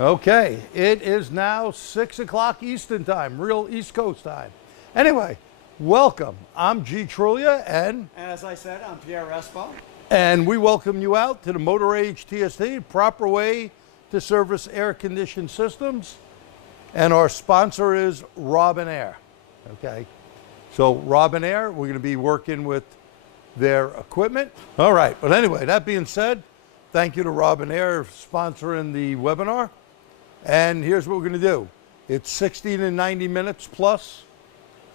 Okay, it is now 6 o'clock Eastern time, real East Coast time. Anyway, welcome. I'm G. Trulia, And as I said, I'm Pierre Respo. and we welcome you out to the Motor Age TST, proper way to service air-conditioned systems. And our sponsor is Robinair. Okay, so Robinair, we're going to be working with their equipment. All right, but anyway, that being said, thank you to Robinair for sponsoring the webinar. And here's what we're going to do. It's 60 to 90 minutes plus.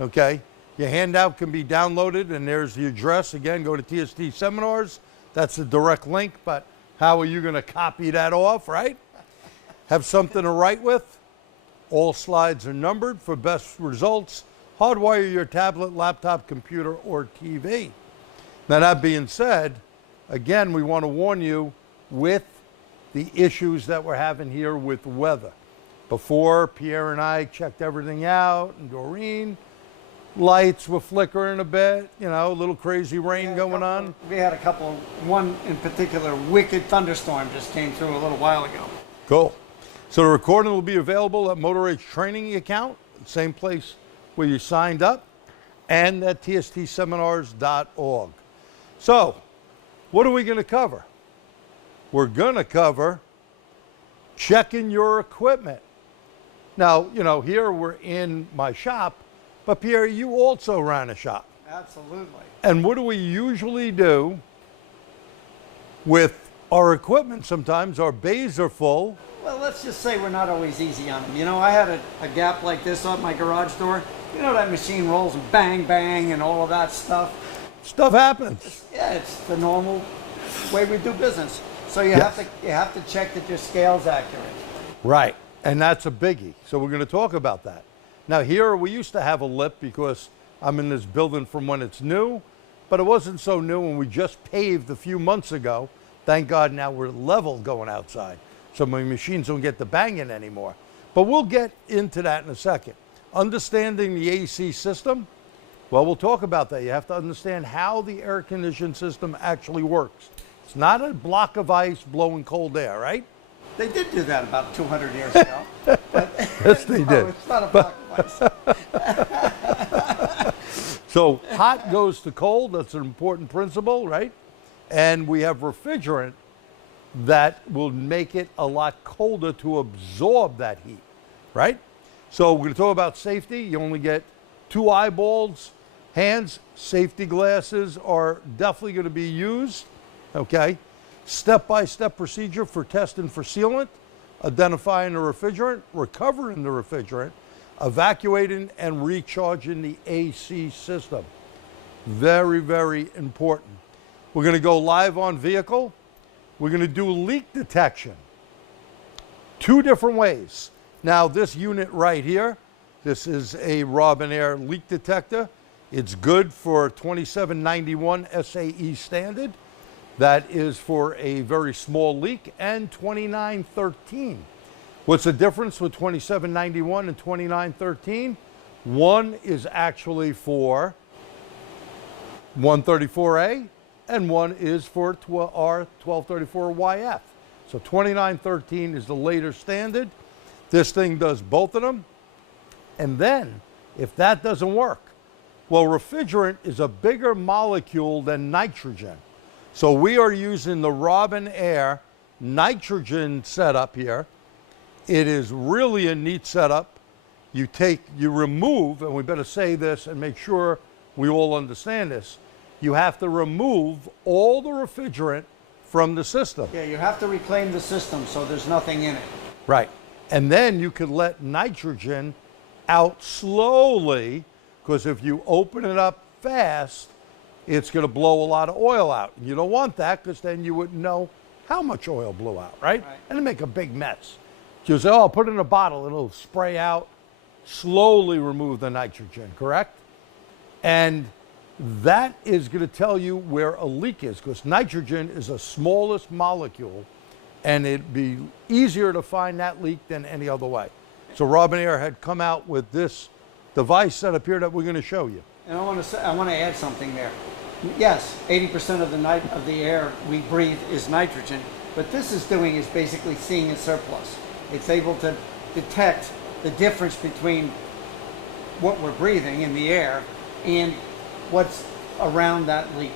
Okay, your handout can be downloaded, and there's the address. Again, go to TST Seminars. That's the direct link, but how are you going to copy that off, right? Have something to write with. All slides are numbered for best results. Hardwire your tablet, laptop, computer, or TV. Now, that being said, again, we want to warn you with the issues that we're having here with weather. Before, Pierre and I checked everything out, and Doreen, lights were flickering a bit, you know, a little crazy rain going on. We had a couple, one in particular, wicked thunderstorm just came through a little while ago. Cool. So the recording will be available at Motor Age Training account, same place where you signed up, and at tstseminars.org. So, what are we going to cover? We're going to cover checking your equipment. Now, you know, here we're in my shop, but Pierre, you also ran a shop. Absolutely. And what do we usually do with our equipment? Sometimes our bays are full. Well, let's just say we're not always easy on them. You know, I had a gap like this on my garage door. You know, that machine rolls and bang, bang, and all of that stuff. Stuff happens. Yeah, it's the normal way we do business. So you have to check that your scale's accurate. Right, and that's a biggie. So we're going to talk about that. Now here we used to have a lip because I'm in this building from when it's new, but it wasn't so new and we just paved a few months ago. Thank God now we're level going outside. So my machines don't get the banging anymore. But we'll get into that in a second. Understanding the AC system, well, we'll talk about that. You have to understand how the air conditioning system actually works. It's not a block of ice blowing cold air, right? They did do that about 200 years ago. But Yes, they no, did. It's not a block of ice. So hot goes to cold. That's an important principle, right? And we have refrigerant that will make it a lot colder to absorb that heat, right? So we're going to talk about safety. You only get 2 eyeballs, hands. Safety glasses are definitely going to be used, okay? Step-by-step procedure for testing for sealant, identifying the refrigerant, recovering the refrigerant, evacuating and recharging the AC system. Very, very important. We're going to go live on vehicle. We're going to do leak detection. 2 different ways. Now, this unit right here, this is a Robinair leak detector. It's good for 2791 SAE standard. That is for a very small leak, and 2913. What's the difference with 2791 and 2913? One is actually for 134A, and one is for R1234YF. So 2913 is the later standard. This thing does both of them. And then, if that doesn't work, well, refrigerant is a bigger molecule than nitrogen. So we are using the Robinair nitrogen setup here. It is really a neat setup. You remove, and we better say this and make sure we all understand this, you have to remove all the refrigerant from the system. Yeah, you have to reclaim the system so there's nothing in it. Right. And then you can let nitrogen out slowly, because if you open it up fast, it's going to blow a lot of oil out. You don't want that, because then you wouldn't know how much oil blew out, right? And it'd make a big mess. You say, oh, put it in a bottle, it'll spray out, slowly remove the nitrogen, correct? And that is going to tell you where a leak is, because nitrogen is the smallest molecule, and it'd be easier to find that leak than any other way. So Robinair had come out with this device set up here that we're going to show you. And I want to add something there. Yes, 80% of the air we breathe is nitrogen, but this is doing is basically seeing a surplus. it's able to detect the difference between what we're breathing in the air and what's around that leak.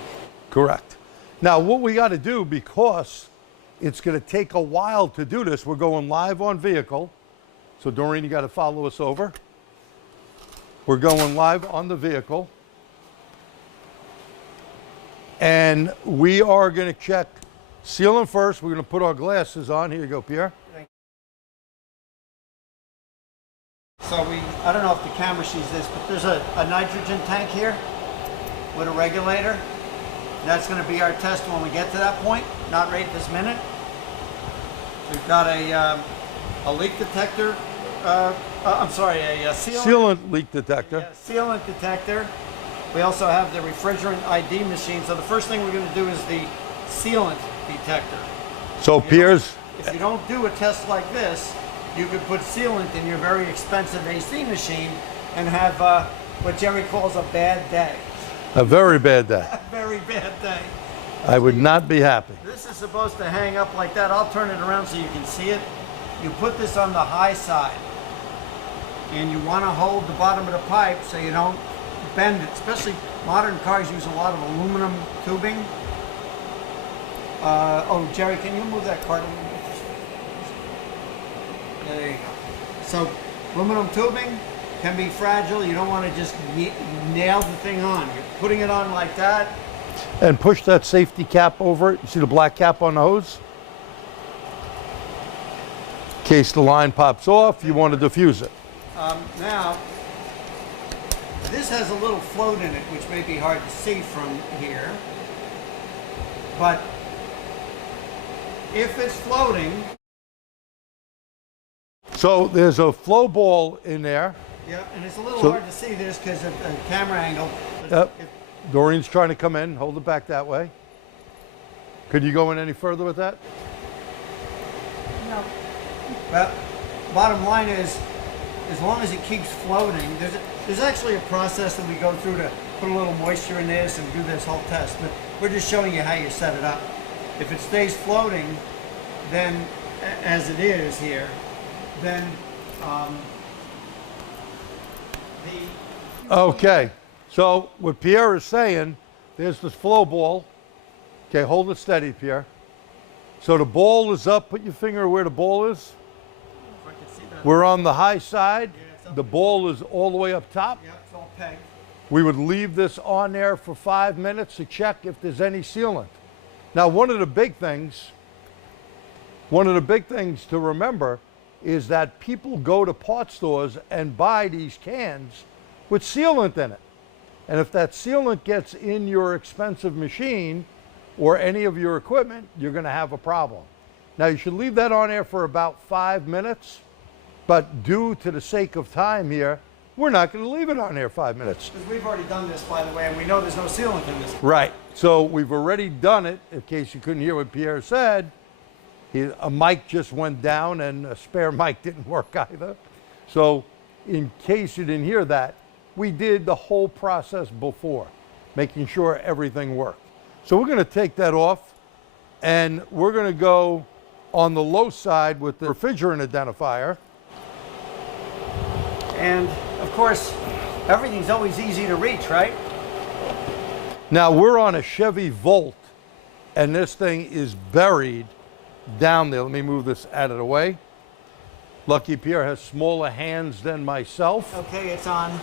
Correct. Now, what we got to do, because it's going to take a while to do this, we're going live on vehicle. So, Doreen, you got to follow us over. We're going live on the vehicle. And we are going to check sealant first. We're going to put our glasses on. Here you go, Pierre. So I don't know if the camera sees this, but there's a nitrogen tank here with a regulator. That's going to be our test when we get to that point, not right this minute. We've got a leak detector, a Sealant leak detector. yeah, sealant detector. We also have the refrigerant ID machine. So the first thing we're going to do is the sealant detector. So Pierre's, If you don't do a test like this, you could put sealant in your very expensive AC machine and have what Jerry calls a bad day. a very bad day. A very bad day. I would not be happy. This is supposed to hang up like that. I'll turn it around so you can see it. You put this on the high side and you want to hold the bottom of the pipe so you don't bend it. Especially modern cars use a lot of aluminum tubing. Oh, Jerry, can you move that cart a little bit? There you go. So aluminum tubing can be fragile. You don't want to just nail the thing on. You're putting it on like that. And push that safety cap over it. You see the black cap on the hose? In case the line pops off, you want to diffuse it. Now, this has a little float in it, which may be hard to see from here. But if it's floating, So there's a flow ball in there. yeah, and it's a little So- hard to see this because of the camera angle. But Yep. Doreen's trying to come in. Hold it back that way. Could you go in any further with that? No. Well, bottom line is, as long as it keeps floating, there's actually a process that we go through to put a little moisture in this and do this whole test. But we're just showing you how you set it up. If it stays floating, then as it is here, then Okay. So what Pierre is saying, there's this flow ball. Okay, hold it steady, Pierre. So the ball is up. Put your finger where the ball is. if I can see that, We're on the high side. Yeah, it's up The ball is all the way up top. yeah, it's all pegged. We would leave this on there for 5 minutes to check if there's any sealant. Now, one of the big things to remember is that people go to part stores and buy these cans with sealant in it. And if that sealant gets in your expensive machine or any of your equipment, you're going to have a problem. Now, you should leave that on there for about 5 minutes, but due to the sake of time here, we're not going to leave it on there 5 minutes. Because we've already done this, by the way, and we know there's no sealant in this. Right. So we've already done it. In case you couldn't hear what Pierre said, a mic just went down and a spare mic didn't work either. So in case you didn't hear that, we did the whole process before, making sure everything worked. So we're going to take that off and we're going to go on the low side with the refrigerant identifier. And of course, everything's always easy to reach, right? Now we're on a Chevy Volt and this thing is buried down there. Let me move this out of the way. Lucky Pierre has smaller hands than myself. Okay, it's on.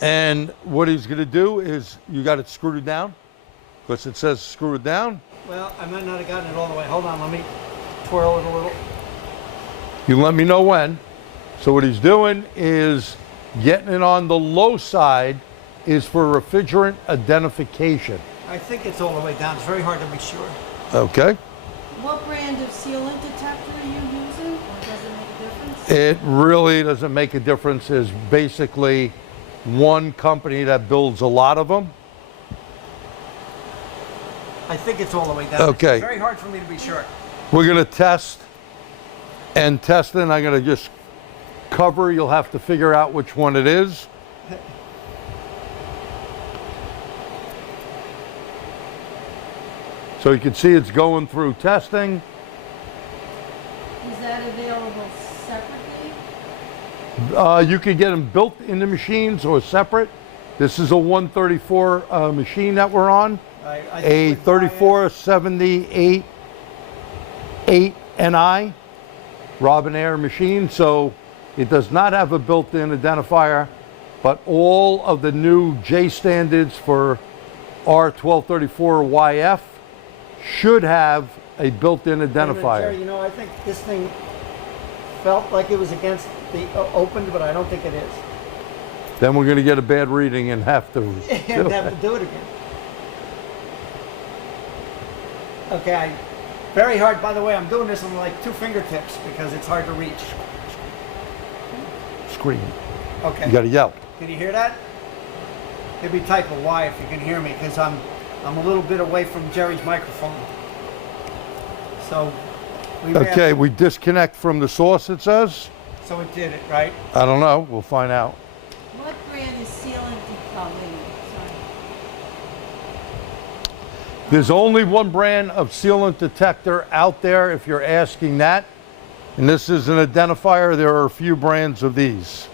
And what he's going to do is, you got it screwed down? Because it says screw it down. Well, I might not have gotten it all the way. Hold on, let me twirl it a little. You let me know when. So what he's doing is getting it on the low side is for refrigerant identification. I think it's all the way down. It's very hard to be sure. Okay. What brand of sealant detector are you using? Or does it make a difference? It really doesn't make a difference. There's basically one company that builds a lot of them. I think it's all the way down. Okay. It's very hard for me to be sure. We're going to test, and testing, I'm going to just cover. You'll have to figure out which one it is. So you can see it's going through testing. Is that available separately? You could get them built in the machines or separate. This is a 134 machine that we're on. I A think with 3478 8NI Robinair machine, so it does not have a built-in identifier, but all of the new J standards for R1234YF should have a built-in Wait a minute, identifier. Jerry, you know, I think this thing felt like it was against the opened, but I don't think it is. Then we're going to get a bad reading and have to And have to do it again. Okay, very hard. By the way, I'm doing this on like 2 fingertips because it's hard to reach. scream. Okay. You got to yell. Can you hear that? Maybe type a Y if you can hear me, because I'm a little bit away from Jerry's microphone. So we ran- Okay, we disconnect from the source, it says. So it did it, right? I don't know. We'll find out. What brand is sealant? Oh, wait a minute, sorry. There's only one brand of sealant detector out there, if you're asking that. And this is an identifier. There are a few brands of these.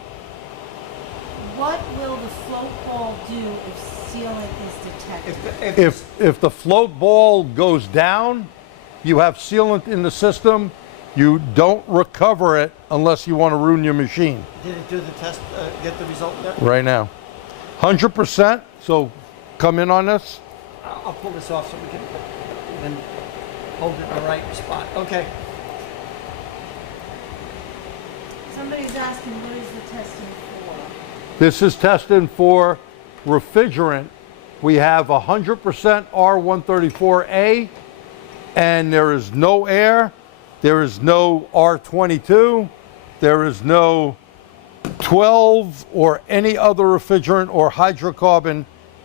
What will the float ball do if sealant is detected? If the float ball goes down, you have sealant in the system. You don't recover it unless you want to ruin your machine. Did it do the test, get the result there? Right now. 100%. So come in on this. I'll pull this off so we can then hold it in the right spot. Okay. Somebody's asking, what is the testing for? This is testing for refrigerant. We have 100% R134A, and there is no air. There is no R22. There is no 12 or any other refrigerant or hydrocarbon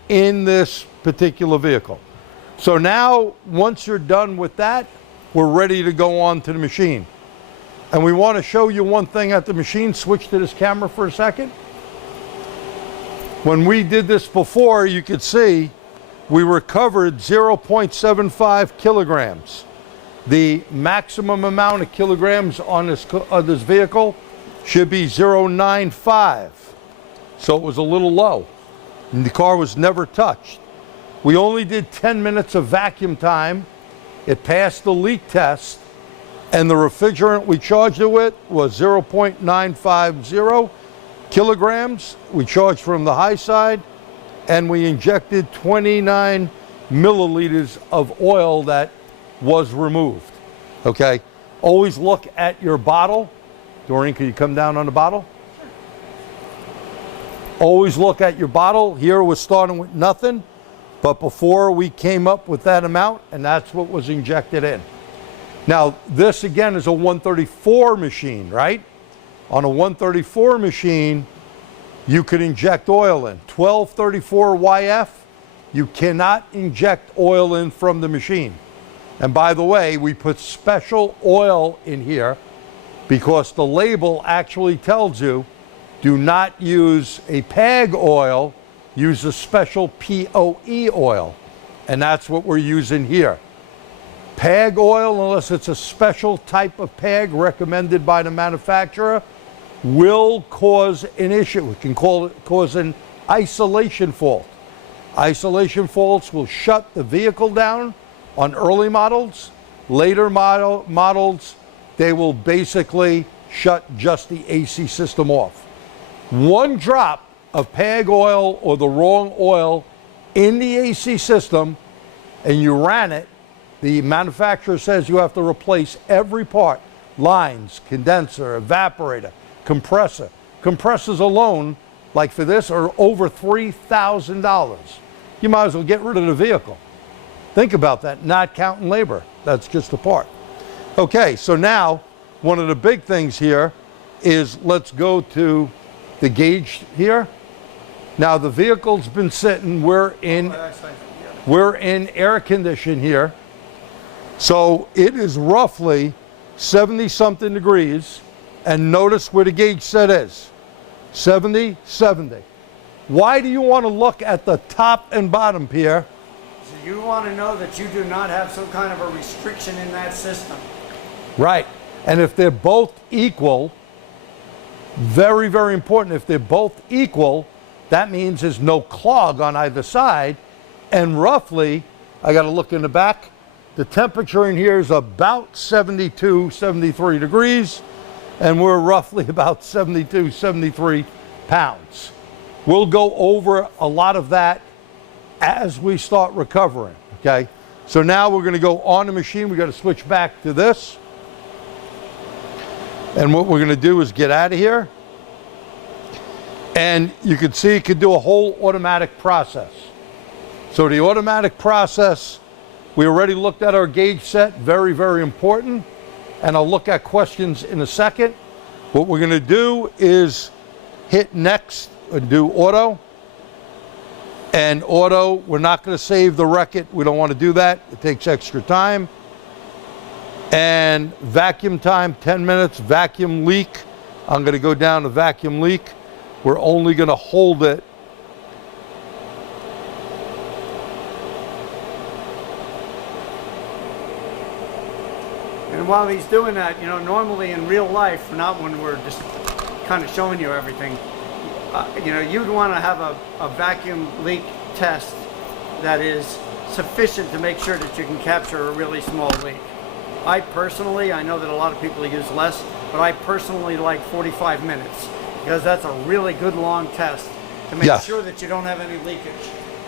in this particular vehicle. So now, once you're done with that, we're ready to go on to the machine. And we want to show you one thing at the machine. Switch to this camera for a second. When we did this before, you could see we recovered 0.75 kilograms. The maximum amount of kilograms on this vehicle should be 0.95. So it was a little low. And the car was never touched. We only did 10 minutes of vacuum time. It passed the leak test. And the refrigerant we charged it with was 0.950 kilograms. We charged from the high side, and we injected 29 milliliters of oil that was removed. Okay? Always look at your bottle. Doreen, can you come down on the bottle? Always look at your bottle. Here we're starting with nothing, but before we came up with that amount, and that's what was injected in. Now, this again is a 134 machine, right? On a 134 machine, you could inject oil in. 1234YF, you cannot inject oil in from the machine. And by the way, we put special oil in here because the label actually tells you, do not use a PAG oil, use a special POE oil. And that's what we're using here. PAG oil, unless it's a special type of PAG recommended by the manufacturer, will cause an issue. It can cause an isolation fault. Isolation faults will shut the vehicle down on early models. Later models, they will basically shut just the AC system off. One drop of PAG oil or the wrong oil in the AC system and you ran it, the manufacturer says you have to replace every part. Lines, condenser, evaporator, compressor. Compressors alone, like for this, are over $3,000. You might as well get rid of the vehicle. Think about that, not counting labor. That's just a part. Okay, so now one of the big things here is let's go to the gauge here. Now the vehicle's been sitting, we're in air condition here. So it is roughly 70 something degrees, and notice where the gauge set is. 70, 70. Why do you want to look at the top and bottom, Pierre? So you want to know that you do not have some kind of a restriction in that system. Right. And if they're both equal, Very, very important. If they're both equal, that means there's no clog on either side. And roughly, I got to look in the back, the temperature in here is about 72, 73 degrees, and we're roughly about 72, 73 pounds. We'll go over a lot of that as we start recovering, okay? So now we're going to go on the machine. We've got to switch back to this. And what we're going to do is get out of here. And you can see it could do a whole automatic process. So the automatic process, we already looked at our gauge set, very, very important. And I'll look at questions in a second. What we're going to do is hit next and do auto. And auto, we're not going to save the record. We don't want to do that. It takes extra time. And vacuum time, 10 minutes. Vacuum leak, I'm going to go down to vacuum leak. We're only going to hold it. And while he's doing that, you know, normally in real life, not when we're just kind of showing you everything, you know, you'd want to have a vacuum leak test that is sufficient to make sure that you can capture a really small leak. I personally, I know that a lot of people use less, but I personally like 45 minutes because that's a really good long test to make Yes. sure that you don't have any leakage.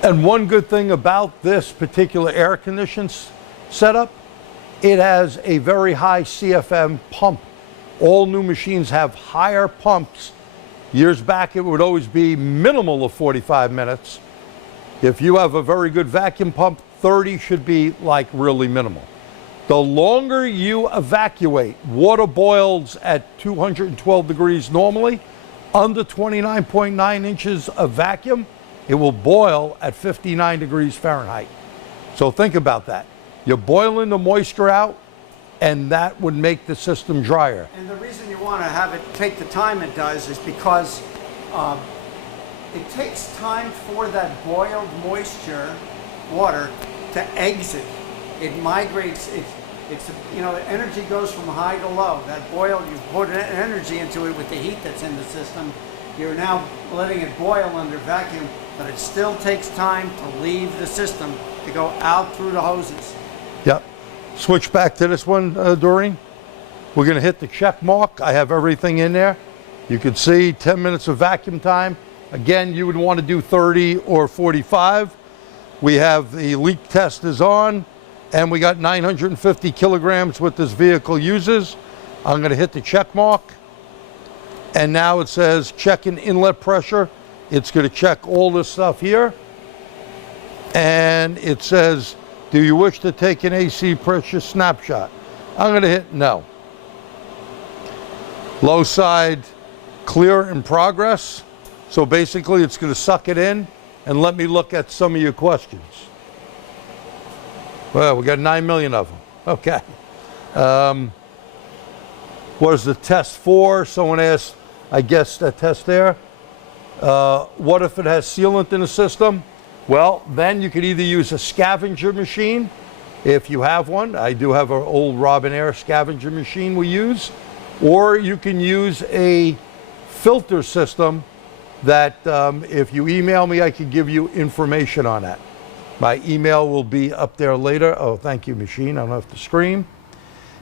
And one good thing about this particular air conditioning setup, it has a very high CFM pump. All new machines have higher pumps. Years back, it would always be minimal of 45 minutes. If you have a very good vacuum pump, 30 should be like really minimal. The longer you evacuate, water boils at 212 degrees normally, under 29.9 inches of vacuum, it will boil at 59 degrees Fahrenheit. So think about that. You're boiling the moisture out, and that would make the system drier. And the reason you want to have it take the time it does is because it takes time for that boiled moisture, water, to exit. It migrates, it's you know, the energy goes from high to low. That boil, you put energy into it with the heat that's in the system. You're now letting it boil under vacuum, but it still takes time to leave the system, to go out through the hoses. Yep. Switch back to this one, Doreen. We're going to hit the check mark. I have everything in there. You can see 10 minutes of vacuum time. Again, you would want to do 30 or 45. We have the leak test is on, and we got 950 kilograms what this vehicle uses. I'm going to hit the check mark. And now it says checking inlet pressure. It's going to check all this stuff here. And it says, do you wish to take an AC pressure snapshot? I'm going to hit no. Low side clear in progress. So basically it's going to suck it in and let me look at some of your questions. Well, we got 9 million of them. Okay. What is the test for? Someone asked, I guess that test there. What if it has sealant in the system? Well, then you could either use a scavenger machine, if you have one. I do have an old Robin Air scavenger machine we use. Or you can use a filter system that if you email me, I can give you information on that. My email will be up there later. Oh, thank you, machine. I don't have to scream.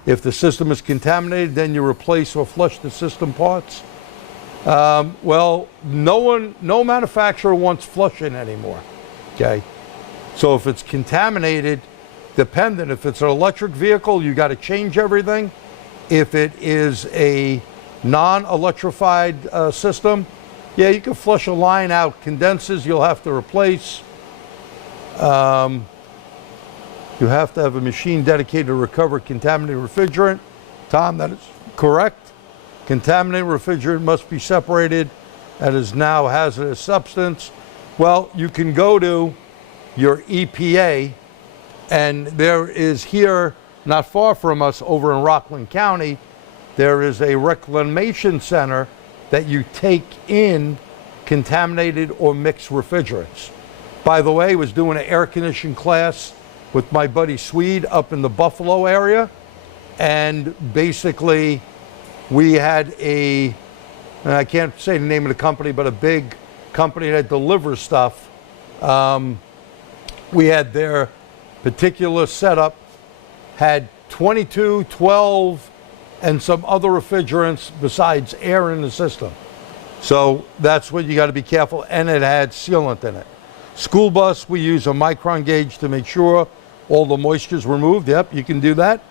If the system is contaminated, then you replace or flush the system parts. Well, no manufacturer wants flushing anymore. Okay, so if it's contaminated, dependent, if it's an electric vehicle, you got to change everything. If it is a non-electrified system, yeah, you can flush a line out. Condensers, you'll have to replace. You have to have a machine dedicated to recover contaminated refrigerant. Tom, that is correct. Contaminated refrigerant must be separated and is now a hazardous substance. Well, you can go to your EPA, and there is here, not far from us, over in Rockland County, there is a reclamation center that you take in contaminated or mixed refrigerants. By the way, I was doing an air conditioning class with my buddy Swede up in the Buffalo area, and basically we had a and I can't say the name of the company, but a big company that delivers stuff. We had their particular setup, had 22, 12, and some other refrigerants besides air in the system. So that's what you got to be careful, and it had sealant in it. School bus, we use a micron gauge to make sure all the moisture is removed. Yep, you can do that.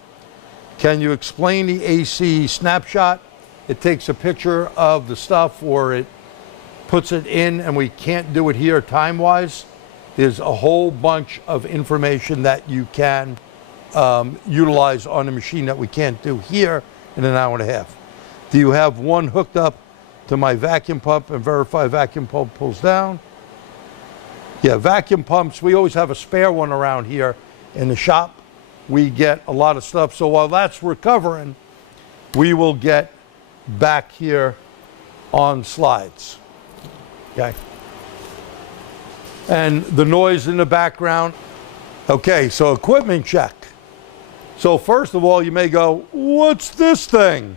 Can you explain the AC snapshot? It takes a picture of the stuff, or it puts it in, and we can't do it here time-wise. There's a whole bunch of information that you can utilize on the machine that we can't do here in an hour and a half. Do you have one hooked up to my vacuum pump and verify vacuum pump pulls down? Yeah, vacuum pumps, we always have a spare one around here in the shop. We get a lot of stuff. So while that's recovering, we will get back here on slides. Okay. And the noise in the background. Okay, so equipment check. So first of all, you may go, what's this thing?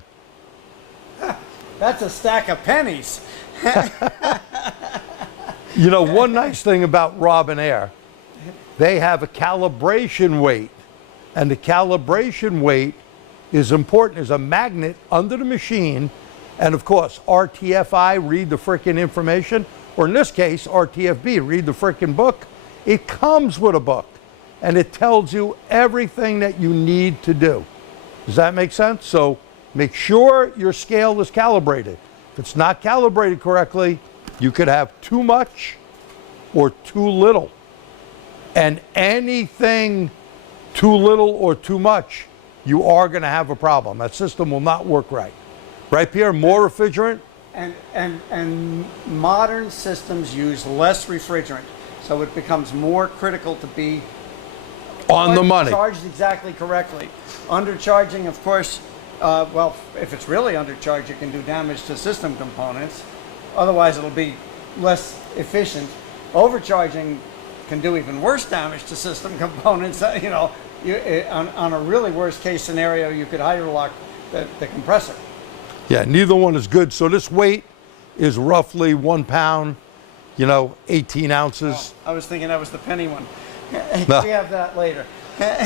That's a stack of pennies. You know, one nice thing about Robinair, they have a calibration weight. And the calibration weight is important. There's a magnet under the machine. And of course, RTFI, read the frickin' information. Or in this case, RTFB, read the frickin' book. It comes with a book. And it tells you everything that you need to do. Does that make sense? So make sure your scale is calibrated. If it's not calibrated correctly, you could have too much or too little. And anything too little or too much, you are going to have a problem. That system will not work right. Right, Pierre? More refrigerant? And modern systems use less refrigerant, so it becomes more critical to be On the money. charged exactly correctly. Undercharging, of course, well, if it's really undercharged, it can do damage to system components. Otherwise, it'll be less efficient. Overcharging can do even worse damage to system components. You know, on a really worst case scenario, you could hydrolock the compressor. Yeah, neither one is good. So this weight is roughly 1 pound, 18 ounces. I was thinking that was the penny one. No. We have that later.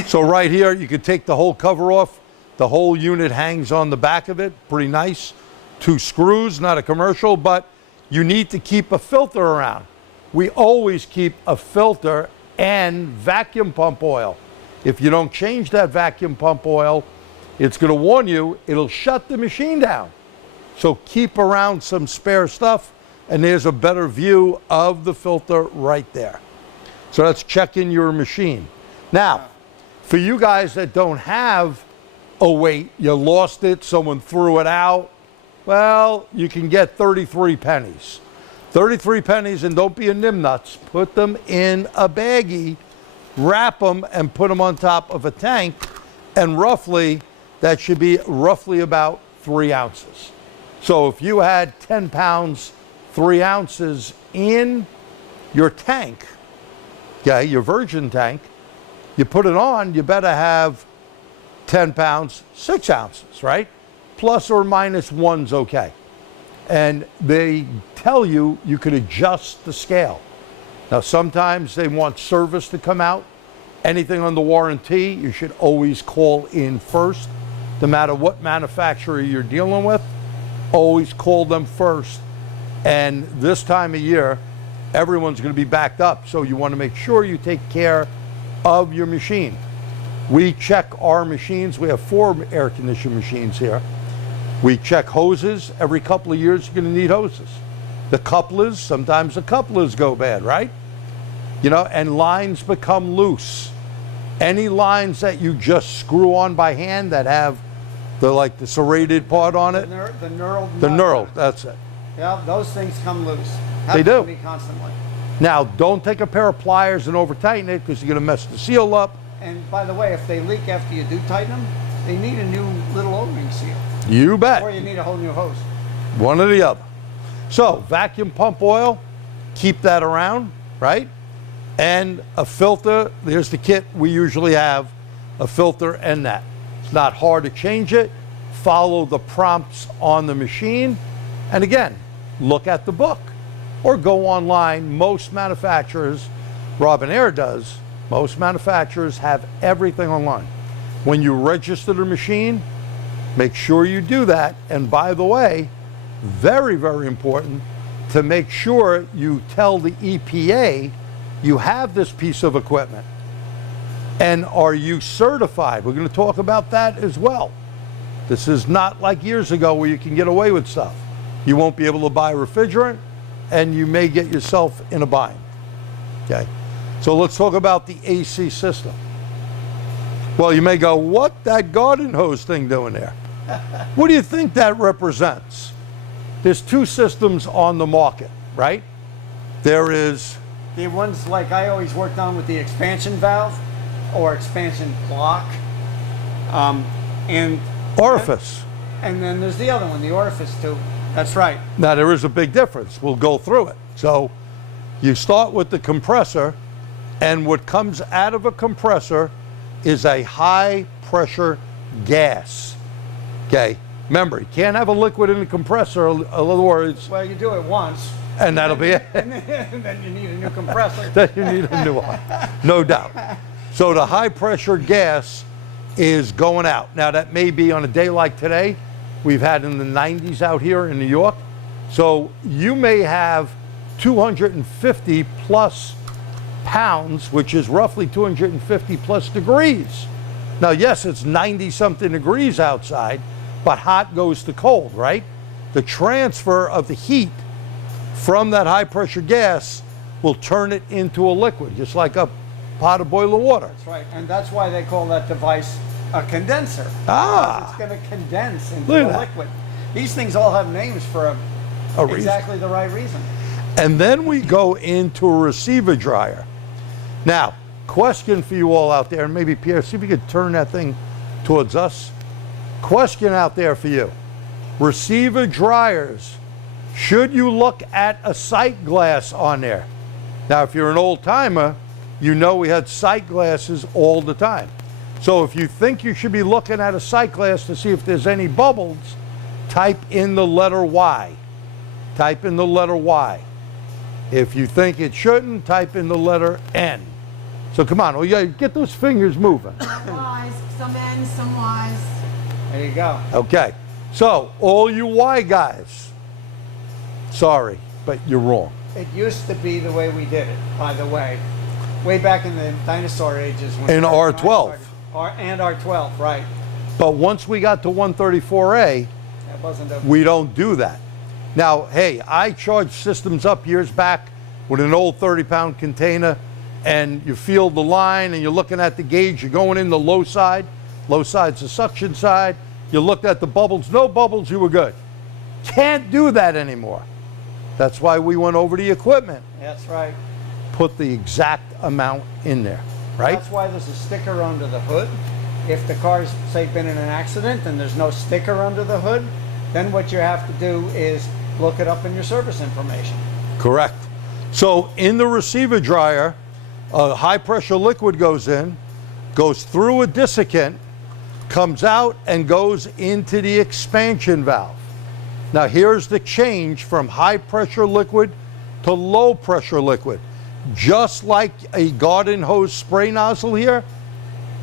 So right here, you could take the whole cover off. The whole unit hangs on the back of it. Pretty nice. 2 screws, not a commercial, but you need to keep a filter around. We always keep a filter and vacuum pump oil. If you don't change that vacuum pump oil, it's going to warn you, it'll shut the machine down. So keep around some spare stuff, and there's a better view of the filter right there. So that's checking your machine. Now, for you guys that don't have a weight, you lost it, someone threw it out, well, you can get 33 pennies. 33 pennies, and don't be a nimnuts. Put them in a baggie, wrap them, and put them on top of a tank, and roughly, that should be roughly about 3 ounces. So if you had 10 pounds, 3 ounces in your tank, okay, your virgin tank, you put it on, you better have 10 pounds, 6 ounces, right? Plus or minus 1's okay. And they tell you you could adjust the scale. Now, sometimes they want service to come out. Anything on the warranty, you should always call in first. No matter what manufacturer you're dealing with, always call them first. And this time of year, everyone's going to be backed up. So you want to make sure you take care of your machine. We check our machines. We have 4 air conditioning machines here. We check hoses. Every couple of years, you're going to need hoses. The couplers, sometimes the couplers go bad, right? And lines become loose. Any lines that you just screw on by hand that have the serrated part on it. The knurled. The knurled, that's it. Yeah, those things come loose. They do. To me constantly. Now, don't take a pair of pliers and over tighten it because you're going to mess the seal up. And by the way, if they leak after you do tighten them, they need a new little O-ring seal. You bet. Or you need a whole new hose. One or the other. So, vacuum pump oil, keep that around, right? And a filter, there's the kit we usually have, a filter and that. It's not hard to change it. Follow the prompts on the machine, And again, look at the book or go online. Most manufacturers, Robin Air does, most manufacturers have everything online. When you register the machine, make sure you do that. And by the way, very, very important to make sure you tell the EPA you have this piece of equipment. And are you certified? We're going to talk about that as well. This is not like years ago where you can get away with stuff. You won't be able to buy refrigerant and you may get yourself in a bind. Okay, so let's talk about the AC system. Well, you may go, what that garden hose thing doing there? What do you think that represents? There's two systems on the market, right? There is The ones like I always worked on with the expansion valve or expansion block. And orifice. and then there's the other one, the orifice tube. That's right. Now there is a big difference. We'll go through it. So you start with the compressor, and what comes out of a compressor is a high pressure gas. Okay, remember, you can't have a liquid in the compressor, in other words, Well, you do it once, and that'll be it. and then you need a new compressor. Then you need a new one, no doubt. So the high pressure gas is going out. Now that may be on a day like today. We've had in the 90s out here in New York. So you may have 250 plus pounds, which is roughly 250 plus degrees. Now, yes, it's 90 something degrees outside, but hot goes to cold, right? The transfer of the heat from that high pressure gas will turn it into a liquid, just like a pot of boiling water. That's right, and that's why they call that device a condenser. Ah. Because it's going to condense into Look a at that. liquid. These things all have names for A reason. exactly the right reason. And then we go into a receiver dryer. Now, question for you all out there, and maybe Pierre, see if you could turn that thing towards us. Question out there for you. Receiver dryers, should you look at a sight glass on there? Now, if you're an old timer, you know we had sight glasses all the time. So if you think you should be looking at a sight glass to see if there's any bubbles, type in the letter Y. Type in the letter Y. If you think it shouldn't, type in the letter N. So come on, oh yeah, get those fingers moving. Y's, some N's, some Y's. There you go. Okay, so all you Y guys, sorry, but you're wrong. It used to be the way we did it, by the way. Way back in the dinosaur ages. When In R12. And R12, right. But once we got to 134A, That wasn't a... we don't do that. Now, hey, I charged systems up years back with an old 30-pound container, and you feel the line, and you're looking at the gauge, you're going in the low side. Low side's the suction side. You looked at the bubbles, no bubbles, you were good. Can't do that anymore. That's why we went over the equipment. That's right. Put the exact amount in there, right? That's why there's a sticker under the hood. If the car's, say, been in an accident and there's no sticker under the hood, then what you have to do is look it up in your service information. Correct. So in the receiver dryer, a high pressure liquid goes in, goes through a desiccant, comes out and goes into the expansion valve. Now here's the change from high pressure liquid to low pressure liquid. Just like a garden hose spray nozzle here,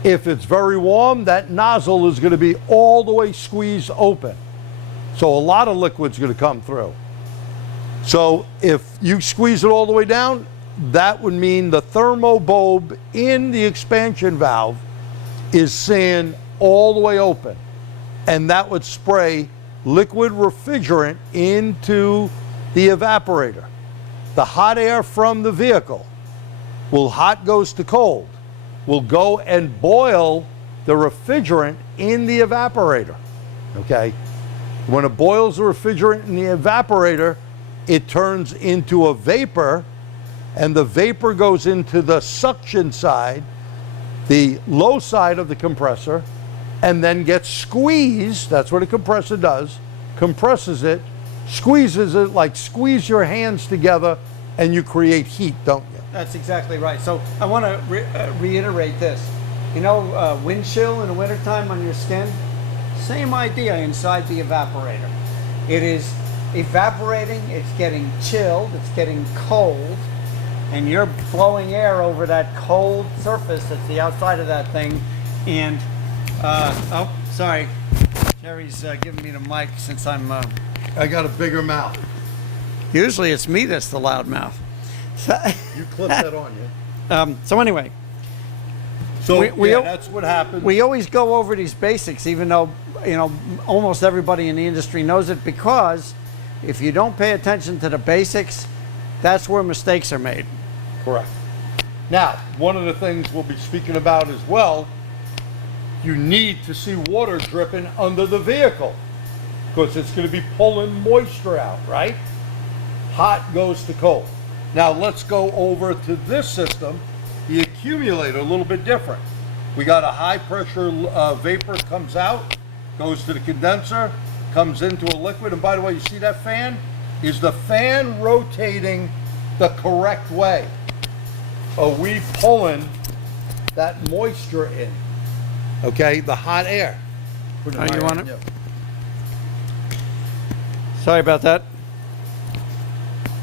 if it's very warm, that nozzle is going to be all the way squeezed open. So a lot of liquid's going to come through. So if you squeeze it all the way down, that would mean the thermobulb in the expansion valve is seeing all the way open. And that would spray liquid refrigerant into the evaporator. The hot air from the vehicle hot goes to cold, will go and boil the refrigerant in the evaporator, okay? When it boils the refrigerant in the evaporator, it turns into a vapor, and the vapor goes into the suction side, the low side of the compressor, and then gets squeezed. That's what a compressor does. Compresses it, squeezes it like squeeze your hands together, and you create heat, don't you? That's exactly right. So I want to reiterate this. You know, wind chill in the wintertime on your skin? Same idea inside the evaporator. It evaporating, it's getting chilled, it's getting cold, and you're blowing air over that cold surface that's the outside of that thing. And, oh, sorry. Jerry's giving me the mic since I'm, I got a bigger mouth. usually it's me that's the loud mouth. You clip that on you. So anyway, So We- yeah, that's what happens. we always go over these basics, even though, you know, almost everybody in the industry knows it, because if you don't pay attention to the basics, that's where mistakes are made. Correct. Now, one of the things we'll be speaking about as well, you need to see water dripping under the vehicle because it's going to be pulling moisture out, right? Hot goes to cold. Now, let's go over to this system, the accumulator, a little bit different. We got a high pressure vapor comes out, goes to the condenser, comes into a liquid. And by the way, you see that fan? Is the fan rotating the correct way? Are we pulling that moisture in? Okay, the hot air. Put it Oh, you higher. want it? Yeah. Sorry about that.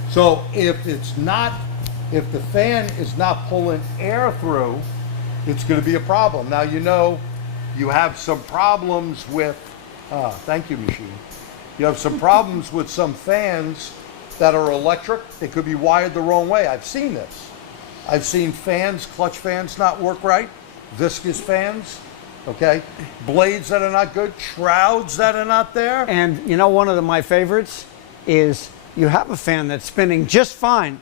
So if the fan is not pulling air through, it's going to be a problem. Now, you know, you have some problems with, thank you, machine. You have some problems with some fans that are electric. They could be wired the wrong way. I've seen this. I've seen fans, clutch fans not work right, viscous fans, okay? Blades that are not good, shrouds that are not there. And you know, one of my favorites is you have a fan that's spinning just fine,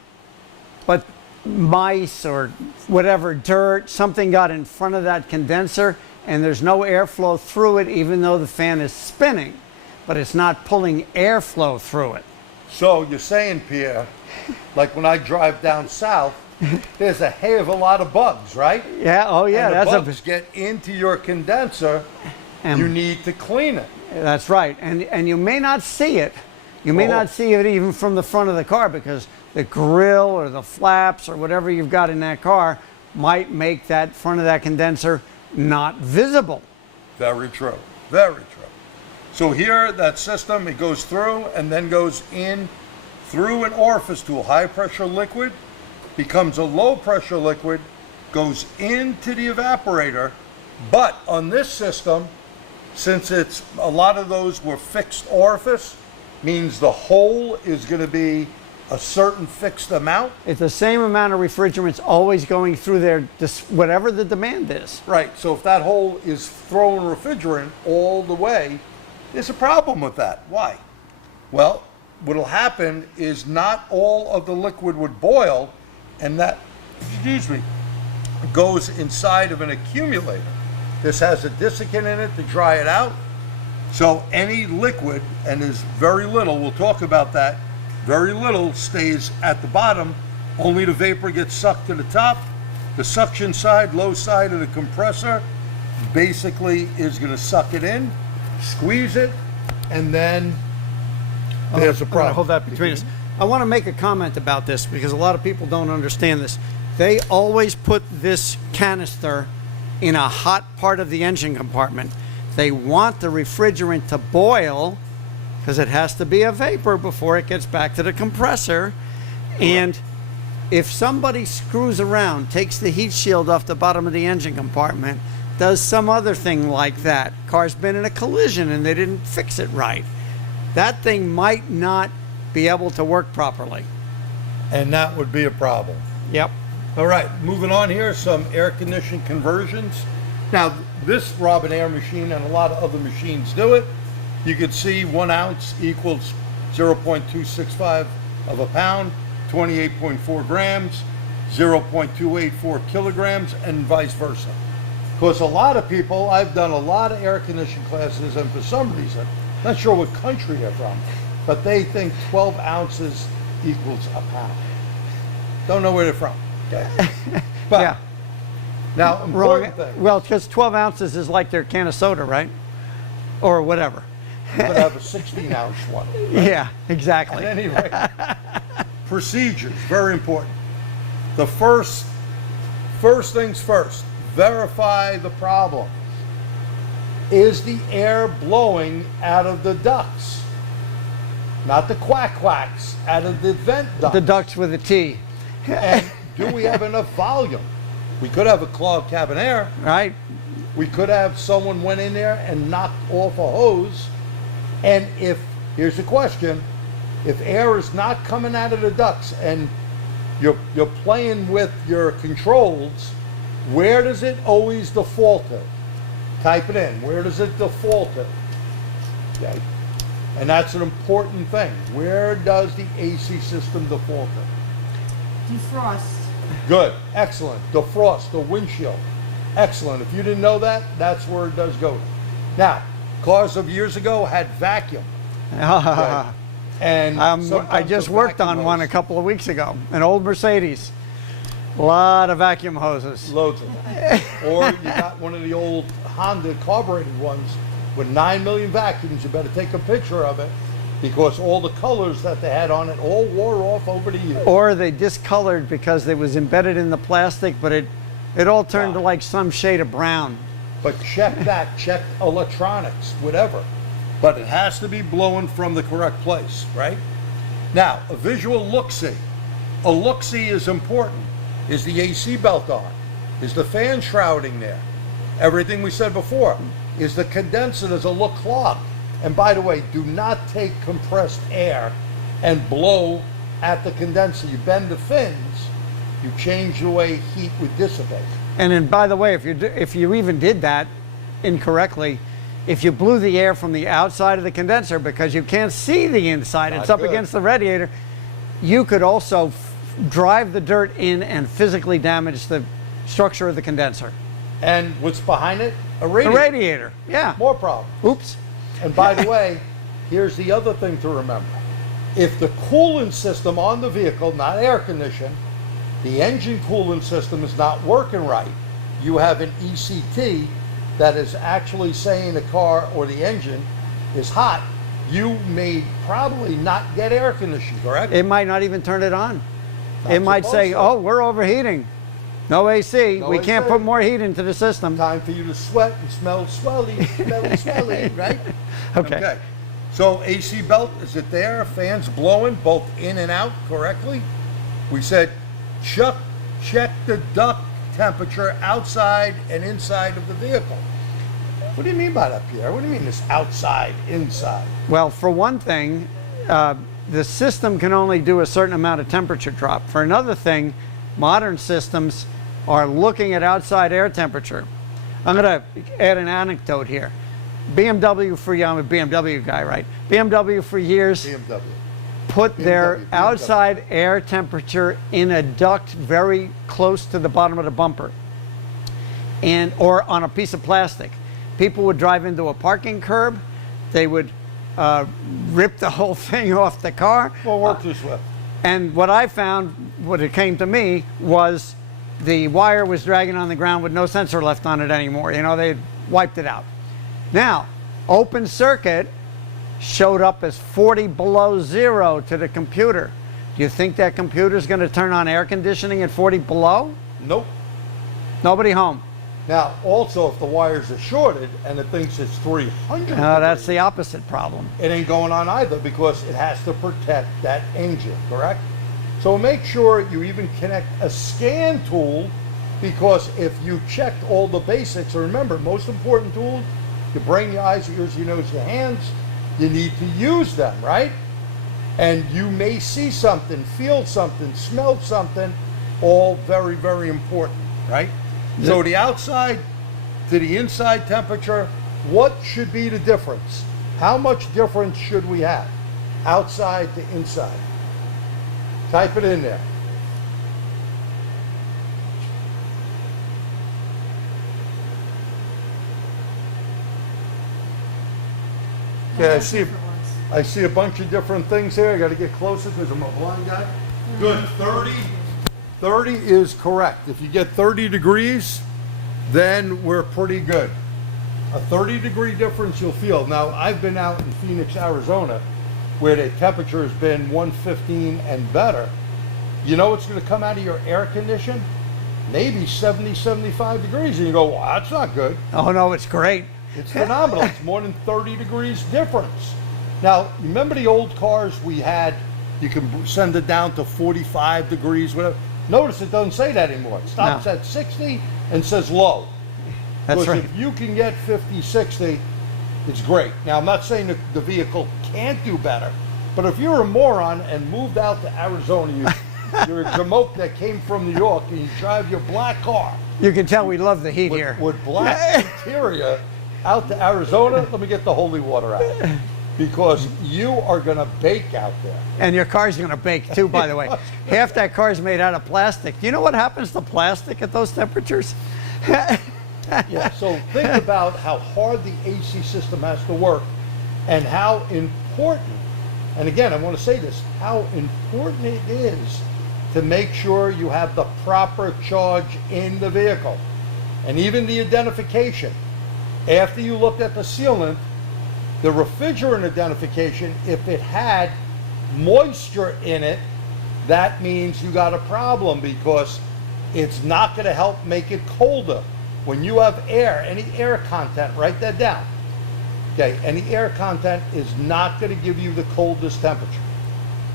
but mice or whatever, dirt, something got in front of that condenser and there's no airflow through it, even though the fan is spinning, but it's not pulling airflow through it. So you're saying, Pierre, like when I drive down south, there's a heck of a lot of bugs, right? Yeah, oh yeah, And the that's bugs get into your condenser. And- You need to clean it. That's right. And you may not see it. You may Oh. not see it even from the front of the car because the grill or the flaps or whatever you've got in that car might make that front of that condenser not visible. Very true. Very true. So here, that system, it goes through and then goes in through an orifice to a high pressure liquid, becomes a low pressure liquid, goes into the evaporator. But on this system, since it's a lot of those were fixed orifice, means the hole is going to be a certain fixed amount. It's the same amount of refrigerants always going through there, whatever the demand is. Right. So if that hole is throwing refrigerant all the way, there's a problem with that. Why? Well, what'll happen is not all of the liquid would boil, and that, excuse me, goes inside of an accumulator. This has a desiccant in it to dry it out. So any liquid, and there's very little, we'll talk about that, very little stays at the bottom, only the vapor gets sucked to the top. The suction side, low side of the compressor, basically is going to suck it in, squeeze it, and then there's a I'm gonna problem. hold that between us. I want to make a comment about this because a lot of people don't understand this. They always put this canister in a hot part of the engine compartment. They want the refrigerant to boil because it has to be a vapor before it gets back to the compressor. And if somebody screws around, takes the heat shield off the bottom of the engine compartment, does some other thing like that, car's been in a collision and they didn't fix it right, that thing might not be able to work properly. And that would be a problem. Yep. All right, moving on here, some air conditioning conversions. Now, this Robin Air machine and a lot of other machines do it. You can see 1 ounce equals 0.265 of a pound, 28.4 grams, 0.284 kilograms, and vice versa. Because a lot of people, I've done a lot of air conditioning classes, and for some reason, not sure what country they're from, but they think 12 ounces equals a pound. Don't know where they're from. Okay. But Yeah. now, Wrong. important thing. Well, because 12 ounces is like their can of soda, right? Or whatever. I'm going to have a 16-ounce one. Yeah, At exactly. any rate, procedures, very important. The first things first, verify the problem. Is the air blowing out of the ducts? not the quack quacks, out of the vent ducts. The ducts with a T, And do we have enough volume? We could have a clogged cabin air. right? We could have someone went in there and knocked off a hose. And here's the question, if air is not coming out of the ducts and you're playing with your controls, where does it always default to? Type it in. Where does it default to? Okay. And that's an important thing. Where does the AC system default to? Defrost. Good. Excellent. Defrost, the windshield. Excellent. If you didn't know that, that's where it does go. Now, cars of years ago had vacuum. Okay. And I sometimes just the worked vacuum on one a hose- couple of weeks ago, an old Mercedes. A lot of vacuum hoses. Loads of them. Or you got one of the old Honda carbureted ones with 9 million vacuums. You better take a picture of it because all the colors that they had on it all wore off over the years. Or they discolored because it was embedded in the plastic, but it all turned to Wow. like some shade of brown. But check that, check electronics, whatever. But it has to be blowing from the correct place, right? Now, a visual look-see. A look-see is important. Is the AC belt on? Is the fan shrouding there? Everything we said before. Is the condenser, does it look clogged? And by the way, do not take compressed air and blow at the condenser. You bend the fins, you change the way heat would dissipate. And then, by the way, if you even did that incorrectly, if you blew the air from the outside of the condenser because you can't see the inside, it's Not up good. against the radiator, you could also drive the dirt in and physically damage the structure of the condenser. And what's behind it? A The radiator. radiator, yeah. More problem. Oops. And by the way, here's the other thing to remember. If the coolant system on the vehicle, not air conditioned, the engine coolant system is not working right, you have an ECT that is actually saying the car or the engine is hot, you may probably not get air conditioning, correct? It might not even turn it on. Not It might supposed say, to. "Oh, we're overheating. No AC. No we can't AC. put more heat into the system." Time for you to sweat and smell swelly, smelly, right? Okay. So AC belt, is it there? Fans blowing both in and out correctly? We said check the duct temperature outside and inside of the vehicle. What do you mean by that, Pierre? What do you mean this outside, inside? Well, for one thing, the system can only do a certain amount of temperature drop. For another thing, modern systems are looking at outside air temperature. I'm going to add an anecdote here. BMW I'm a BMW guy, right? BMW for years BMW. put their BMW. outside air temperature in a duct very close to the bottom of the bumper or on a piece of plastic. People would drive into a parking curb, they would rip the whole thing off the car. Won't work too swift. And what I found, what it came to me, was the wire was dragging on the ground with no sensor left on it anymore. You know, they wiped it out. Now, open circuit showed up as 40 below zero to the computer. Do you think that computer's going to turn on air conditioning at 40 below? Nope. Nobody home. Now, also, if the wires are shorted and it thinks it's 300 That's degrees, the opposite problem. it ain't going on either because it has to protect that engine, correct? So make sure you even connect a scan tool because if you checked all the basics, and remember, most important tool, your brain, your eyes, your ears, your nose, your hands, you need to use them, right? And you may see something, feel something, smell something, all very, very important, right? So the outside to the inside temperature, what should be the difference? How much difference should we have? Outside to inside. Type it in there. Okay, I see a bunch of different things here. I got to get closer because I'm a blind guy. Good. 30 is correct. If you get 30 degrees, then we're pretty good. A 30-degree difference you'll feel. Now, I've been out in Phoenix, Arizona, where the temperature has been 115 and better. You know what's going to come out of your air condition? Maybe 70, 75 degrees. And you go, well, that's not good. Oh no, it's great. It's phenomenal. It's more than 30 degrees difference. Now, remember the old cars we had, you can send it down to 45 degrees, whatever. Notice it doesn't say that anymore. It stops No. at 60 and says low. That's Because right. if you can get 50, 60, it's great. Now, I'm not saying that the vehicle can't do better, but if you're a moron and moved out to Arizona, you're a jamoke that came from New York, and you drive your black car You can tell we love the heat here. with black interior out to Arizona, let me get the holy water out. Because you are going to bake out there. And your car's going to bake too, by the way. Half that car's made out of plastic. Do you know what happens to plastic at those temperatures? Yeah, so think about how hard the AC system has to work and how important, and again, I want to say this, how important it is to make sure you have the proper charge in the vehicle. And even the identification. After you looked at the sealant, the refrigerant identification, if it had moisture in it, that means you got a problem because it's not going to help make it colder. When you have air, any air content, write that down. Okay, any air content is not going to give you the coldest temperature.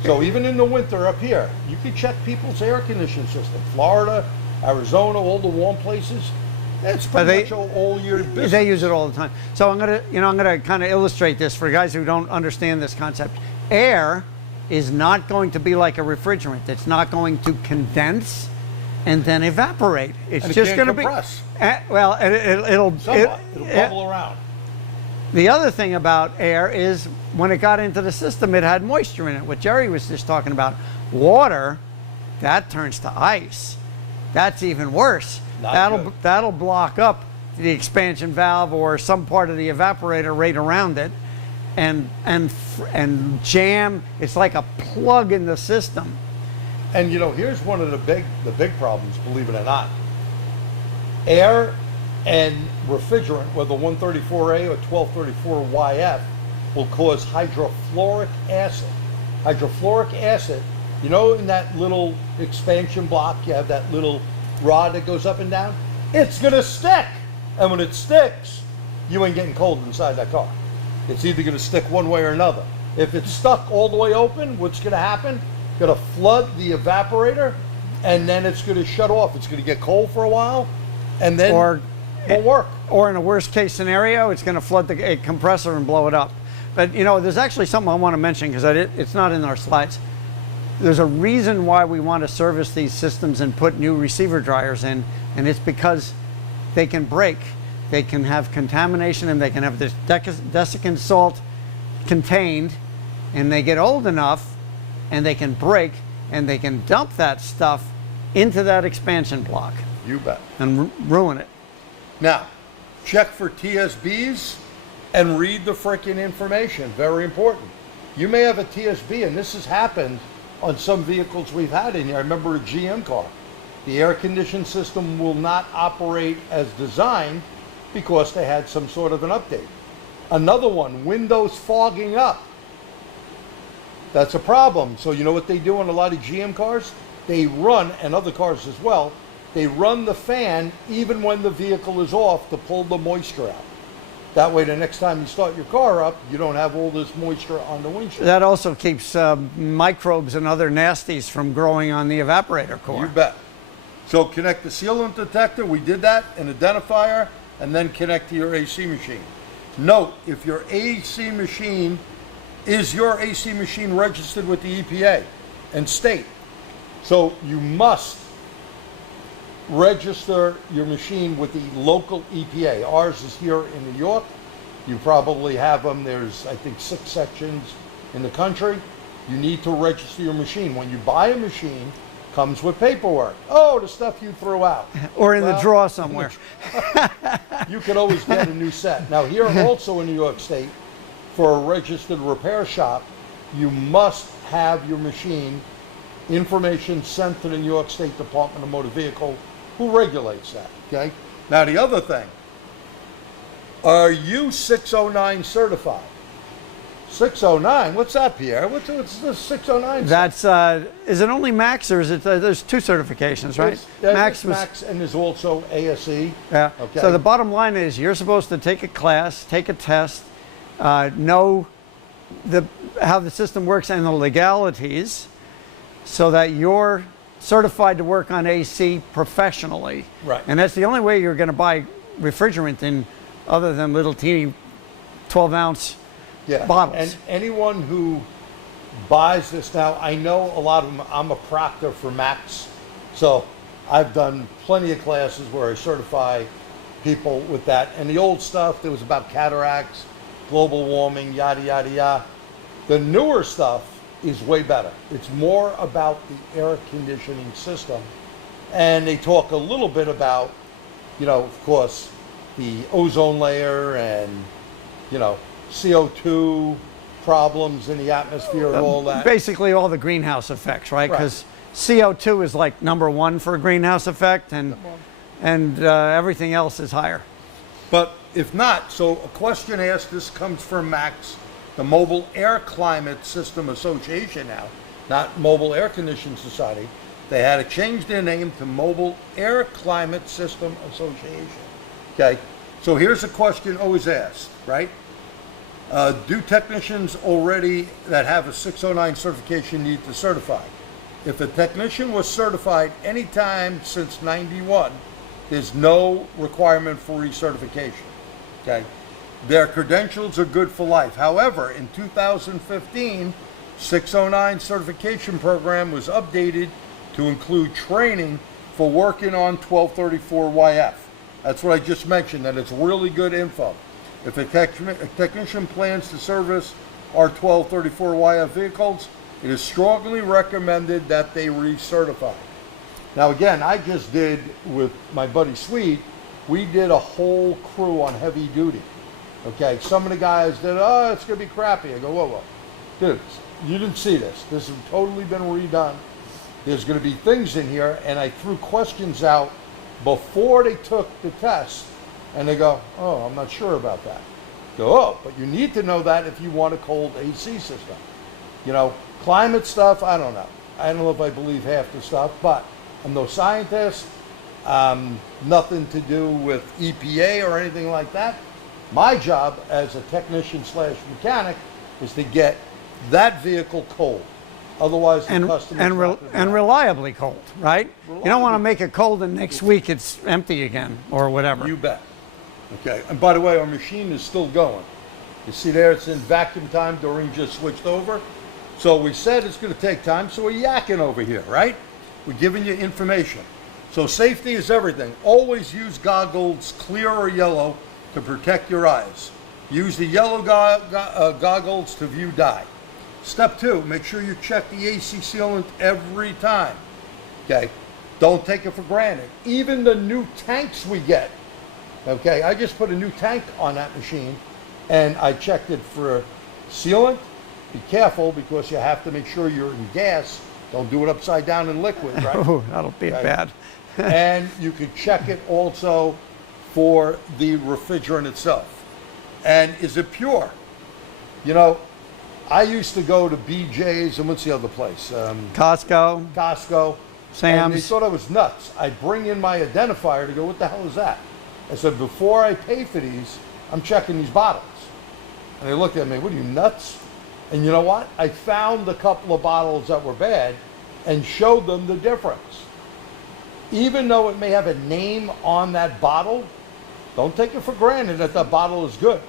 So even in the winter up here, you can check people's air conditioning system. Florida, Arizona, all the warm places, it's pretty much all year business. They use it all the time. So I'm gonna kind of illustrate this for guys who don't understand this concept. Air is not going to be like a refrigerant. It's not going to condense and then evaporate. It's And it just can't going to compress. be. Well, it'll Somewhat. It'll bubble around. The other thing about air is when it got into the system, it had moisture in it. What Jerry was just talking about, water, that turns to ice. That's even worse. Not good. That'll block up the expansion valve or some part of the evaporator right around it, and jam. It's like a plug in the system. And you know, here's one of the big problems, believe it or not. Air and refrigerant, whether 134A or 1234YF, will cause hydrofluoric acid. Hydrofluoric acid, you know, in that little expansion block, you have that little rod that goes up and down? It's gonna stick. And when it sticks, you ain't getting cold inside that car. It's either gonna stick one way or another. If it's stuck all the way open, what's gonna happen? Gonna flood the evaporator, and then it's gonna shut off. It's gonna get cold for a while, and then Or- won't work. Or in a worst case scenario, it's going to flood the compressor and blow it up. But you know, there's actually something I want to mention because it's not in our slides. There's a reason why we want to service these systems and put new receiver dryers in, and it's because they can break. They can have contamination and they can have this desiccant salt contained, and they get old enough and they can break and they can dump that stuff into that expansion block You bet. and ruin it. Now, check for TSBs and read the freaking information. Very important. You may have a TSB, and this has happened on some vehicles we've had in here. I remember a GM car. The air conditioning system will not operate as designed because they had some sort of an update. Another one, windows fogging up. That's a problem. So you know what they do on a lot of GM cars? They run, and other cars as well, they run the fan even when the vehicle is off to pull the moisture out. That way the next time you start your car up, you don't have all this moisture on the windshield. That also keeps microbes and other nasties from growing on the evaporator core. You bet. So connect the sealant detector, we did that, an identifier, and then connect to your AC machine. Note, if your AC machine registered with the EPA and state. So you must register your machine with the local EPA. Ours is here in New York. You probably have them. There's, I think, 6 sections in the country. You need to register your machine. When you buy a machine, comes with paperwork. Oh, the stuff you threw out. Or in the Well, drawer somewhere. You can always get a new set. Now here also in New York State, for a registered repair shop, you must have your machine information sent to the New York State Department of Motor Vehicle, who regulates that, okay? Now the other thing, are you 609 certified? 609, what's that, Pierre? What's the 609? That's is it only Max or is it? There's 2 certifications, right? Max, and there's also ASE. Yeah. Okay. So the bottom line is you're supposed to take a class, take a test, know how the system works and the legalities, so that you're certified to work on AC professionally. Right. And that's the only way you're going to buy refrigerant in other than little teeny 12-ounce bottles. And anyone who buys this now, I know a lot of them. I'm a proctor for Max, so I've done plenty of classes where I certify people with that. And the old stuff, there was about cataracts, global warming, yada, yada, yada. The newer stuff is way better. It's more about the air conditioning system. And they talk a little bit about, of course, the ozone layer and, CO2 problems in the atmosphere and all that. Basically all the greenhouse effects, right? Right. Because CO2 is like #1 for greenhouse effect, and everything else is higher. But if not, so a question asked, this comes from Max, the Mobile Air Climate System Association now, not Mobile Air Conditioning Society. They had to change their name to Mobile Air Climate System Association. Okay, so here's a question always asked, right? Do technicians already that have a 609 certification need to certify? If a technician was certified anytime since 91, there's no requirement for recertification. Okay, their credentials are good for life. However, in 2015, 609 certification program was updated to include training for working on 1234YF. That's what I just mentioned, that it's really good info. If a technician plans to service our 1234YF vehicles, it is strongly recommended that they recertify. Now again, I just did with my buddy Swede, we did a whole crew on heavy duty. Okay, some of the guys did, oh, it's gonna be crappy. I go, whoa. Dude, you didn't see this. This has totally been redone. There's gonna be things in here, and I threw questions out before they took the test, and they go, oh, I'm not sure about that. Go, oh, but you need to know that if you want a cold AC system. Climate stuff, I don't know. I don't know if I believe half the stuff, but I'm no scientist, nothing to do with EPA or anything like that. My job as a technician / mechanic is to get that vehicle cold. Otherwise, the customer and reliably cold, right? You don't want to make it cold and next week it's empty again or whatever. You bet. Okay, and by the way, our machine is still going. You see there, it's in vacuum time. Doreen just switched over. So we said it's going to take time, so we're yakking over here, right? We're giving you information. So safety is everything. Always use goggles, clear or yellow, to protect your eyes. Use the yellow goggles to view dye. Step 2, make sure you check the AC sealant every time. Okay, don't take it for granted. Even the new tanks we get. Okay, I just put a new tank on that machine, and I checked it for sealant. Be careful because you have to make sure you're in gas. Don't do it upside down in liquid, right? Oh, that'll be Okay. bad. And you can check it also for the refrigerant itself. And is it pure? I used to go to BJ's and what's the other place? Costco, Costco. Sam's. And they thought I was nuts. I'd bring in my identifier to go, what the hell is that? I said, before I pay for these, I'm checking these bottles. And they looked at me, what are you, nuts? And you know what? I found a couple of bottles that were bad and showed them the difference. Even though it may have a name on that bottle, don't take it for granted that that bottle is good.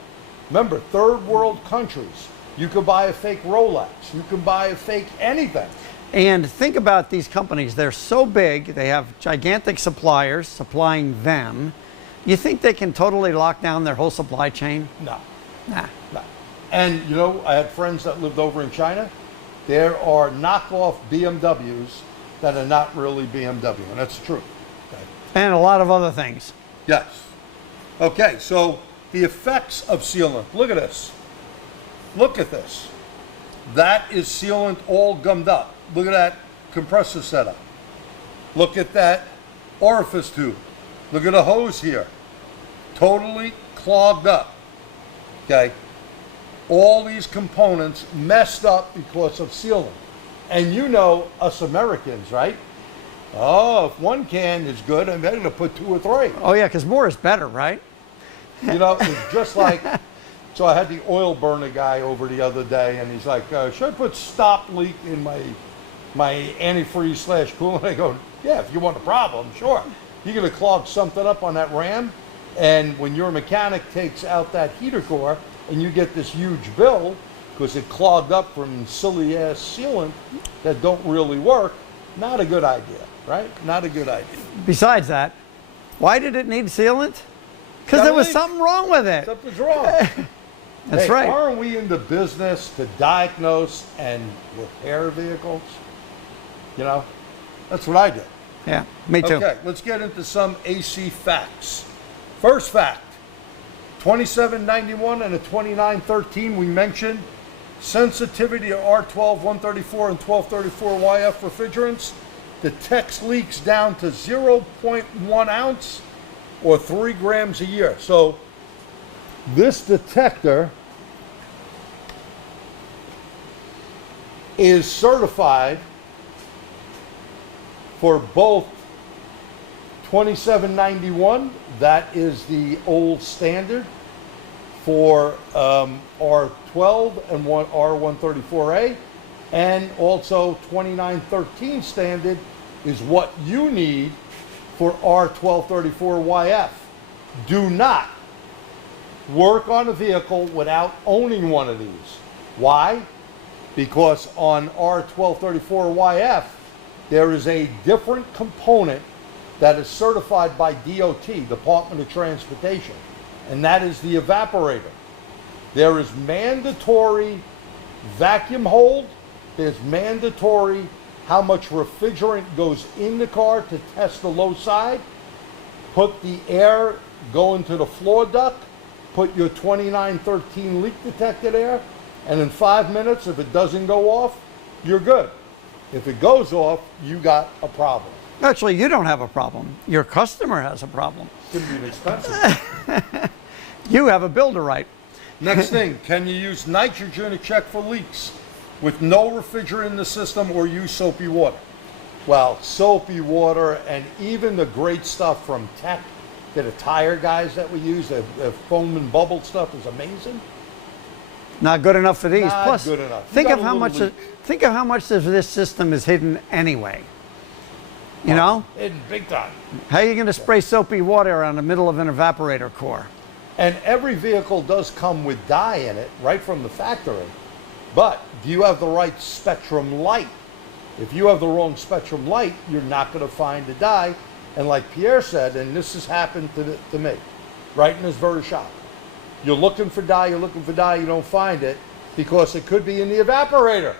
Remember, third world countries, you could buy a fake Rolex, you can buy a fake anything. And think about these companies. They're so big, they have gigantic suppliers supplying them. You think they can totally lock down their whole supply chain? No. Nah. No. And I had friends that lived over in China. There are knockoff BMWs that are not really BMW, and that's the truth. Okay. And a lot of other things. Yes. Okay, so the effects of sealant. Look at this. Look at this. That is sealant all gummed up. Look at that compressor setup. Look at that orifice tube. Look at the hose here. Totally clogged up. Okay. All these components messed up because of sealant. And us Americans, right? Oh, if one can is good, I'm going to put 2 or 3. Oh yeah, because more is better, right? It's just like So I had the oil burner guy over the other day, and he's like, should I put stop leak in my antifreeze slash coolant? I go, yeah, if you want a problem, sure. You're going to clog something up on that ram, and when your mechanic takes out that heater core and you get this huge bill because it clogged up from silly ass sealant that don't really work, not a good idea, right? Not a good idea. Besides that, why did it need sealant? Because Got there a was leak. something wrong with it. Something's wrong. That's Hey, right. Aren't we in the business to diagnose and repair vehicles? You know, that's what I do. Yeah, me too. Okay, let's get into some AC facts. First fact, 2791 and a 2913 we mentioned sensitivity to R12, 134, and 1234 YF refrigerants detects leaks down to 0.1 ounce or 3 grams a year. So this detector is certified for both 2791, that is the old standard for R12 and R134A, and also 2913 standard is what you need for R1234YF. Do not work on a vehicle without owning one of these. Why? Because on R1234YF, there is a different component that is certified by DOT, Department of Transportation, and that is the evaporator. There is mandatory vacuum hold, there's mandatory how much refrigerant goes in the car to test the low side, put the air, go into the floor duct, put your 2913 leak detector there, and in 5 minutes, if it doesn't go off, you're good. If it goes off, you got a problem. Actually, you don't have a problem. Your customer has a problem. It's going to be expensive. You have a bill to write. Next thing, can you use nitrogen to check for leaks with no refrigerant in the system or use soapy water? Well, soapy water and even the great stuff from Tech, the tire guys that we use, the foam and bubble stuff is amazing. Not good enough for these. Not Plus, good enough. You think got of a how little much. leak. Think of how much of this system is hidden anyway. You know, In big time. how are you going to spray soapy water on the middle of an evaporator core? And every vehicle does come with dye in it right from the factory. But do you have the right spectrum light? If you have the wrong spectrum light, you're not going to find the dye. And like Pierre said, and this has happened to me, right in this very shop. You're looking for dye, you don't find it because it could be in the evaporator.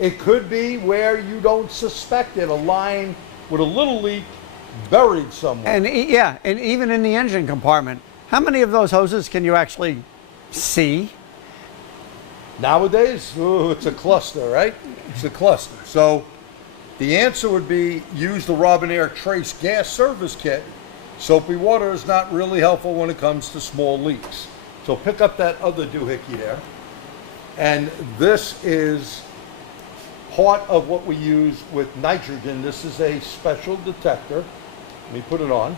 It could be where you don't suspect it, a line with a little leak buried somewhere. And yeah, and even in the engine compartment, how many of those hoses can you actually see? Nowadays, ooh, it's a cluster, right? It's a cluster. So the answer would be use the Robinair Trace gas service kit. Soapy water is not really helpful when it comes to small leaks. So pick up that other doohickey there. And this is part of what we use with nitrogen. This is a special detector. Let me put it on.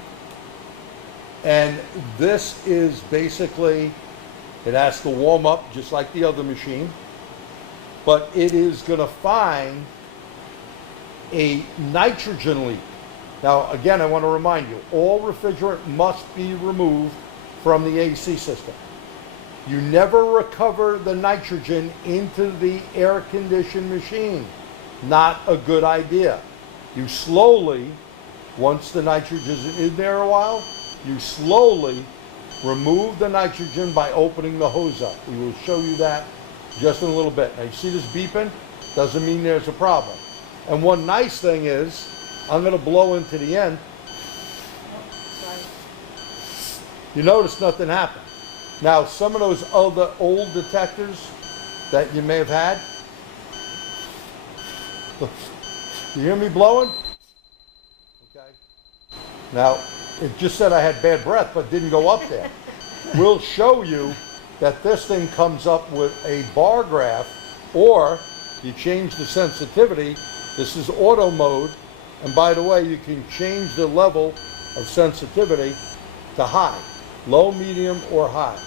And this is basically, it has to warm up just like the other machine, but it is going to find a nitrogen leak. Now, again, I want to remind you, all refrigerant must be removed from the AC system. You never recover the nitrogen into the air-conditioned machine. Not a good idea. You slowly, once the nitrogen is in there a while, you slowly remove the nitrogen by opening the hose up. We will show you that just in a little bit. Now you see this beeping? Doesn't mean there's a problem. And one nice thing is, I'm going to blow into the end. You notice nothing happened. Now, some of those other old detectors that you may have had, you hear me blowing? Okay. Now, it just said I had bad breath, but didn't go up there. We'll show you that this thing comes up with a bar graph, or you change the sensitivity. This is auto mode, and by the way, you can change the level of sensitivity to high, low, medium, or high.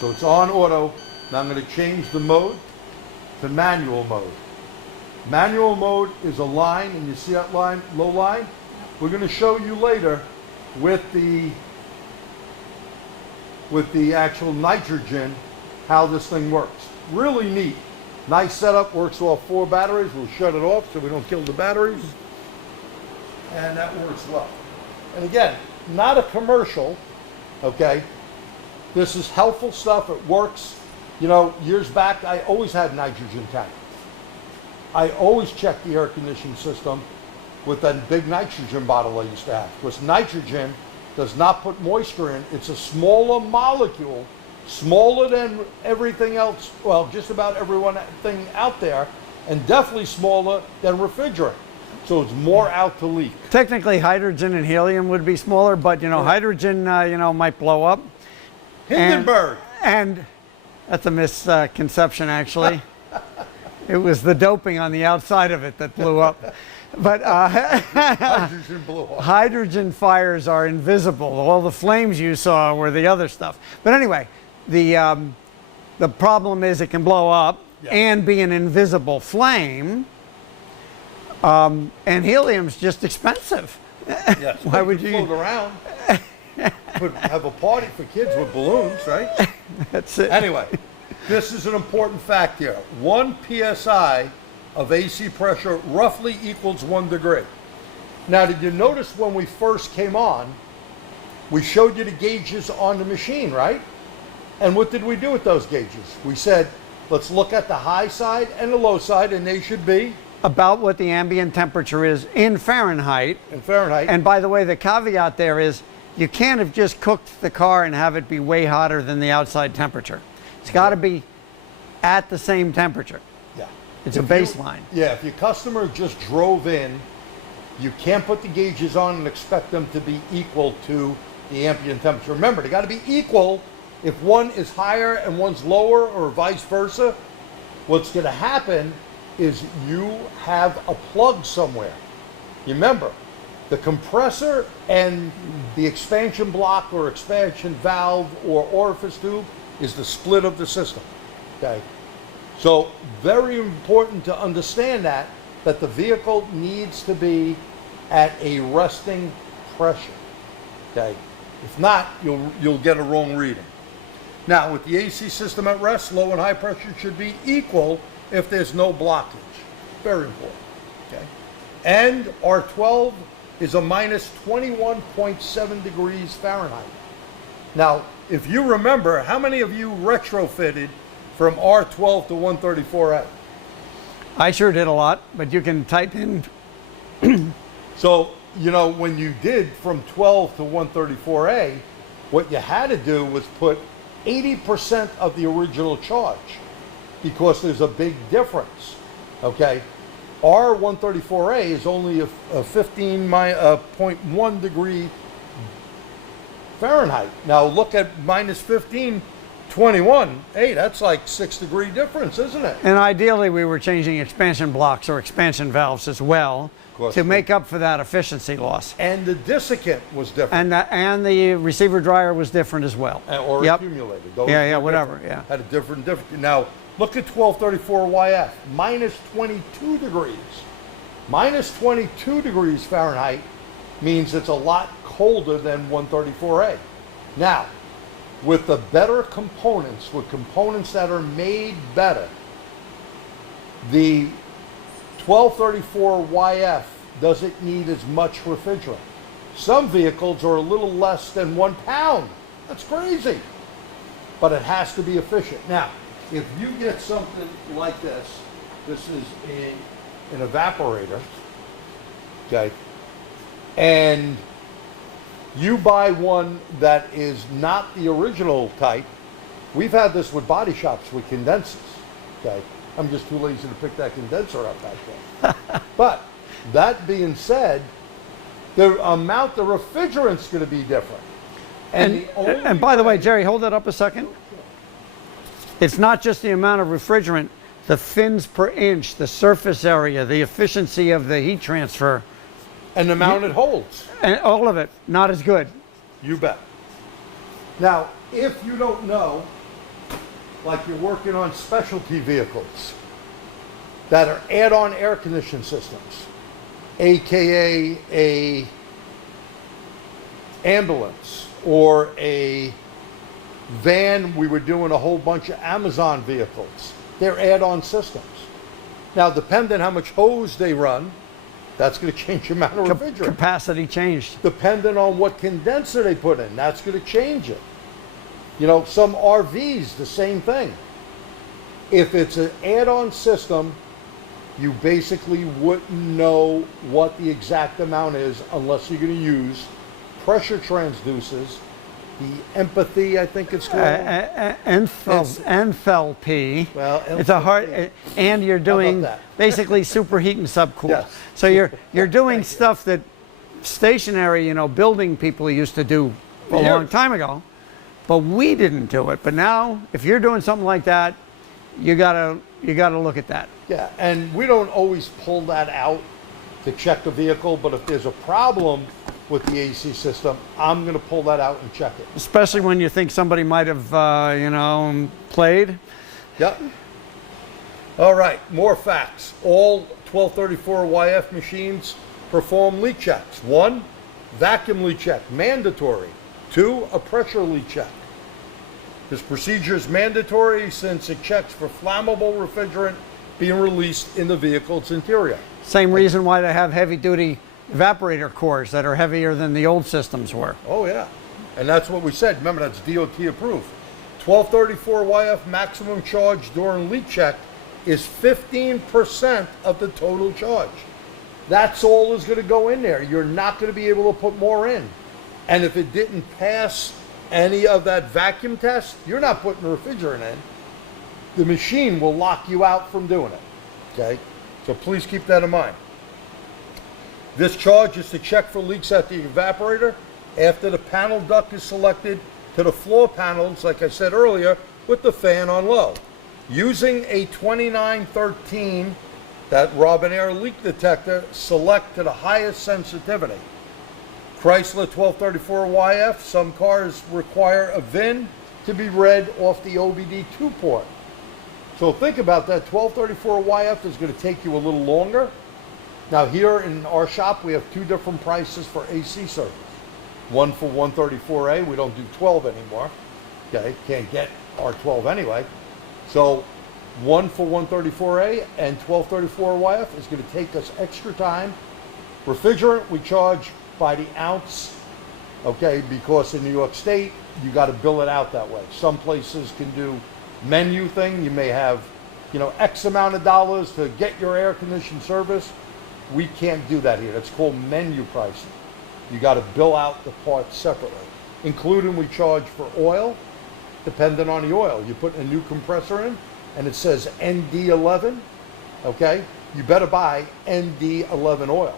So it's on auto. Now I'm going to change the mode to manual mode. Manual mode is a line, and you see that line, low line? We're going to show you later with the actual nitrogen how this thing works. Really neat. Nice setup, works off 4 batteries. We'll shut it off so we don't kill the batteries. And that works well. And again, not a commercial, okay? This is helpful stuff, it works. You know, years back, I always had nitrogen tank. I always checked the air conditioning system with that big nitrogen bottle I used to have. Because nitrogen does not put moisture in. It's a smaller molecule, smaller than everything else, well, just about everything out there, and definitely smaller than refrigerant. So it's more out to leak. Technically, hydrogen and helium would be smaller, but you know, hydrogen, you know, might blow up. Hindenburg. And that's a misconception, actually. It was the doping on the outside of it that blew up. But Hydrogen blew up. hydrogen fires are invisible. All the flames you saw were the other stuff. But anyway, the problem is it can blow up and be an invisible flame. And helium's just expensive. Yes. Why would you? Float around? Have a party for kids with balloons, right? That's it. Anyway, this is an important fact here. 1 psi of AC pressure roughly equals 1 degree. Now, did you notice when we first came on, we showed you the gauges on the machine, right? And what did we do with those gauges? We said, let's look at the high side and the low side, and they should be About what the ambient temperature is in Fahrenheit. in Fahrenheit. And by the way, the caveat there is you can't have just cooked the car and have it be way hotter than the outside temperature. It's got to be at the same temperature. yeah. It's a If you- baseline. Yeah, if your customer just drove in, you can't put the gauges on and expect them to be equal to the ambient temperature. Remember, they got to be equal. If one is higher and one's lower, or vice versa, what's going to happen is you have a plug somewhere. You remember, the compressor and the expansion block or expansion valve or orifice tube is the split of the system. Okay, so very important to understand that the vehicle needs to be at a resting pressure. Okay, if not, you'll get a wrong reading. Now, with the AC system at rest, low and high pressure should be equal if there's no blockage. Very important. Okay, and R12 is a minus 21.7 degrees Fahrenheit. Now, if you remember, how many of you retrofitted from R12 to 134A? I sure did a lot, but you can type in. So, you know, when you did from 12 to 134A, what you had to do was put 80% of the original charge, because there's a big difference. Okay, R134A is only a 15.1 degree Fahrenheit. Now look at minus 1521. Hey, that's like 6 degree difference, isn't it? And ideally, we were changing expansion blocks or expansion valves as well course. to make up for that efficiency loss. And the desiccant was different. And the receiver dryer was different as well. Or Yep. accumulated. Those Yeah, were whatever, different. yeah. Had a different. Now, look at 1234YF, minus 22 degrees. Minus 22 degrees Fahrenheit means it's a lot colder than 134A. Now, with the better components, with components that are made better, the 1234YF doesn't need as much refrigerant. Some vehicles are a little less than 1 pound. That's crazy. But it has to be efficient. Now, if you get something like this, this is an evaporator, okay, and you buy one that is not the original type. We've had this with body shops with condensers, okay. I'm just too lazy to pick that condenser up back there. But that being said, the amount the refrigerant's going to be different. And by the way, Jerry, hold that up a second. It's not just the amount of refrigerant, the fins per inch, the surface area, the efficiency of the heat transfer, and the amount it holds. and all of it, not as good. You bet. Now, if you don't know, like you're working on specialty vehicles that are add-on air conditioning systems, aka a ambulance or a van. We were doing a whole bunch of Amazon vehicles. They're add-on systems. Now, depending how much hose they run, that's going to change the amount of refrigerant. Capacity changed. Depending on what condenser they put in, that's going to change it. You know, some RVs, the same thing. If it's an add-on system, you basically wouldn't know what the exact amount is unless you're going to use pressure transducers, the empathy, I think it's called. Enthalpy. Well, it's a hard, and you're doing that? basically superheat and subcool. Yes. So you're doing stuff that stationary, building people used to do a long time ago, but we didn't do it. But now, if you're doing something like that, you gotta look at that. Yeah, and we don't always pull that out to check the vehicle, but if there's a problem with the AC system, I'm going to pull that out and check it. Especially when you think somebody might have, played. Yep. All right, more facts. All 1234YF machines perform leak checks. 1, vacuum leak check, mandatory. 2, a pressure leak check. This procedure is mandatory since it checks for flammable refrigerant being released in the vehicle's interior. Same reason why they have heavy-duty evaporator cores that are heavier than the old systems were. Oh, yeah. And that's what we said. Remember, that's DOT approved. 1234YF maximum charge during leak check is 15% of the total charge. That's all is going to go in there. You're not going to be able to put more in. And if it didn't pass any of that vacuum test, you're not putting refrigerant in. The machine will lock you out from doing it. Okay? So please keep that in mind. This charge is to check for leaks at the evaporator after the panel duct is selected to the floor panels, like I said earlier, with the fan on low. Using a 2913, that Robinair leak detector, select to the highest sensitivity. Chrysler 1234YF, some cars require a VIN to be read off the OBD2 port. So think about that. 1234YF is going to take you a little longer. Now here in our shop, we have 2 different prices for AC service. One for 134A, we don't do 12 anymore. Okay, can't get our 12 anyway. So one for 134A and 1234YF is going to take us extra time. Refrigerant, we charge by the ounce, okay, because in New York State, you got to bill it out that way. Some places can do menu thing. You may have, X amount of dollars to get your air conditioned service. We can't do that here. That's called menu pricing. You got to bill out the parts separately, including we charge for oil, depending on the oil. You put a new compressor in, and it says ND11, okay? You better buy ND11 oil.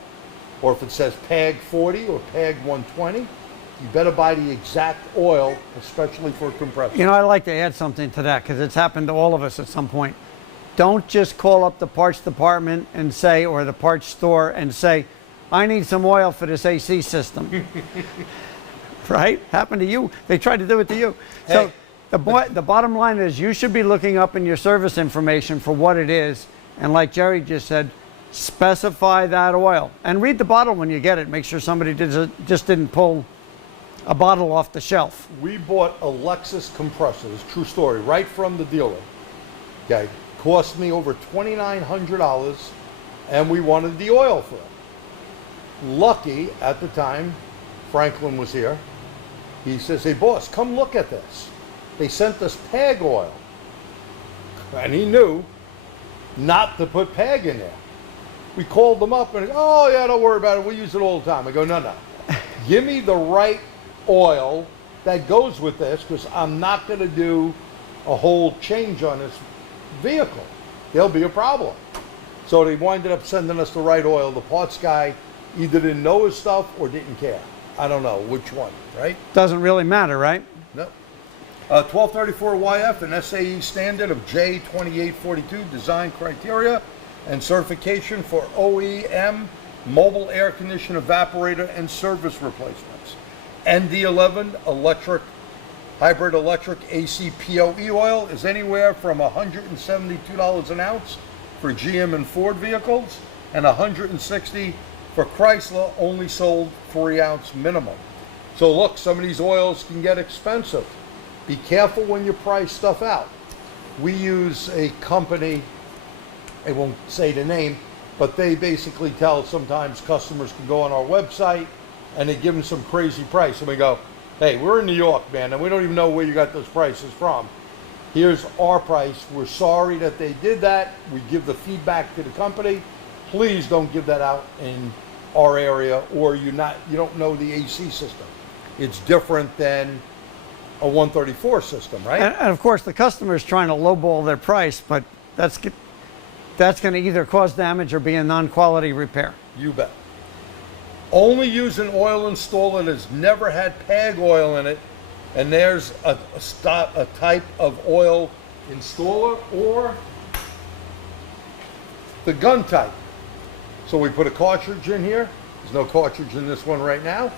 Or if it says PAG 40 or PAG 120, you better buy the exact oil, especially for a compressor. I'd like to add something to that because it's happened to all of us at some point. Don't just call up the parts department and say, or the parts store and say, I need some oil for this AC system. Right? Happened to you. They tried to do it to you. Hey. So the bottom line is you should be looking up in your service information for what it is. And like Jerry just said, specify that oil. And read the bottle when you get it. Make sure somebody just didn't pull a bottle off the shelf. We bought a Lexus compressor, it's a true story, right from the dealer. Okay, cost me over $2,900, and we wanted the oil for it. Lucky, at the time, Franklin was here. He says, hey boss, come look at this. They sent us PAG oil. And he knew not to put PAG in there. We called them up and, oh yeah, don't worry about it, we use it all the time. I go, no. Give me the right oil that goes with this, because I'm not going to do a whole change on this vehicle. There'll be a problem. So they winded up sending us the right oil. The parts guy either didn't know his stuff or didn't care. I don't know which one, right? Doesn't really matter, right? No. 1234YF, an SAE standard of J2842 design criteria and certification for OEM mobile air conditioner evaporator and service replacements. ND11 electric hybrid electric AC POE oil is anywhere from $172 an ounce for GM and Ford vehicles, and $160 for Chrysler, only sold 3-ounce minimum. So look, some of these oils can get expensive. Be careful when you price stuff out. We use a company, I won't say the name, but they basically tell sometimes customers can go on our website and they give them some crazy price. And we go, hey, we're in New York, man, and we don't even know where you got those prices from. Here's our price. We're sorry that they did that. We give the feedback to the company. Please don't give that out in our area, or you don't know the AC system. It's different than a 134 system, right? And of course, the customer is trying to lowball their price, but that's going to either cause damage or be a non-quality repair. You bet. Only use an oil installer that has never had PAG oil in it, and there's a type of oil installer, or the gun type. So we put a cartridge in here. There's no cartridge in this one right now,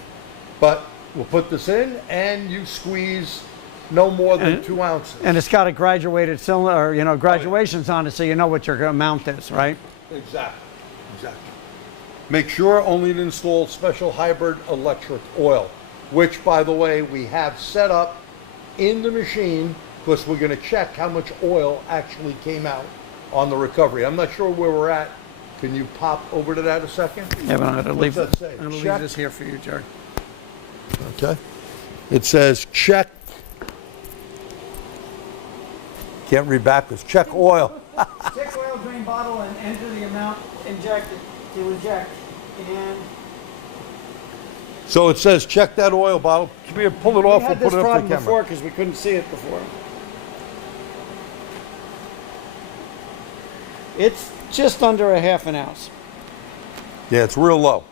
but we'll put this in and you squeeze no more than 2 ounces. And it's got a graduated cylinder, or, graduations on it, so you know what your amount is, right? Exactly. Make sure only to install special hybrid electric oil, which, by the way, we have set up in the machine, because we're going to check how much oil actually came out on the recovery. I'm not sure where we're at. Can you pop over to that a second? Yeah, but I'm going to leave that say? I'm gonna Check. leave this here for you, Jerry. Okay. It says check. Can't read backwards. Check oil. Check oil drain bottle and enter the amount injected to inject. And So it says check that oil bottle. Come here, pull it off. we We'll had put this it up problem to the camera. before because we couldn't see it before. It's just under a half an ounce. Yeah, it's real low.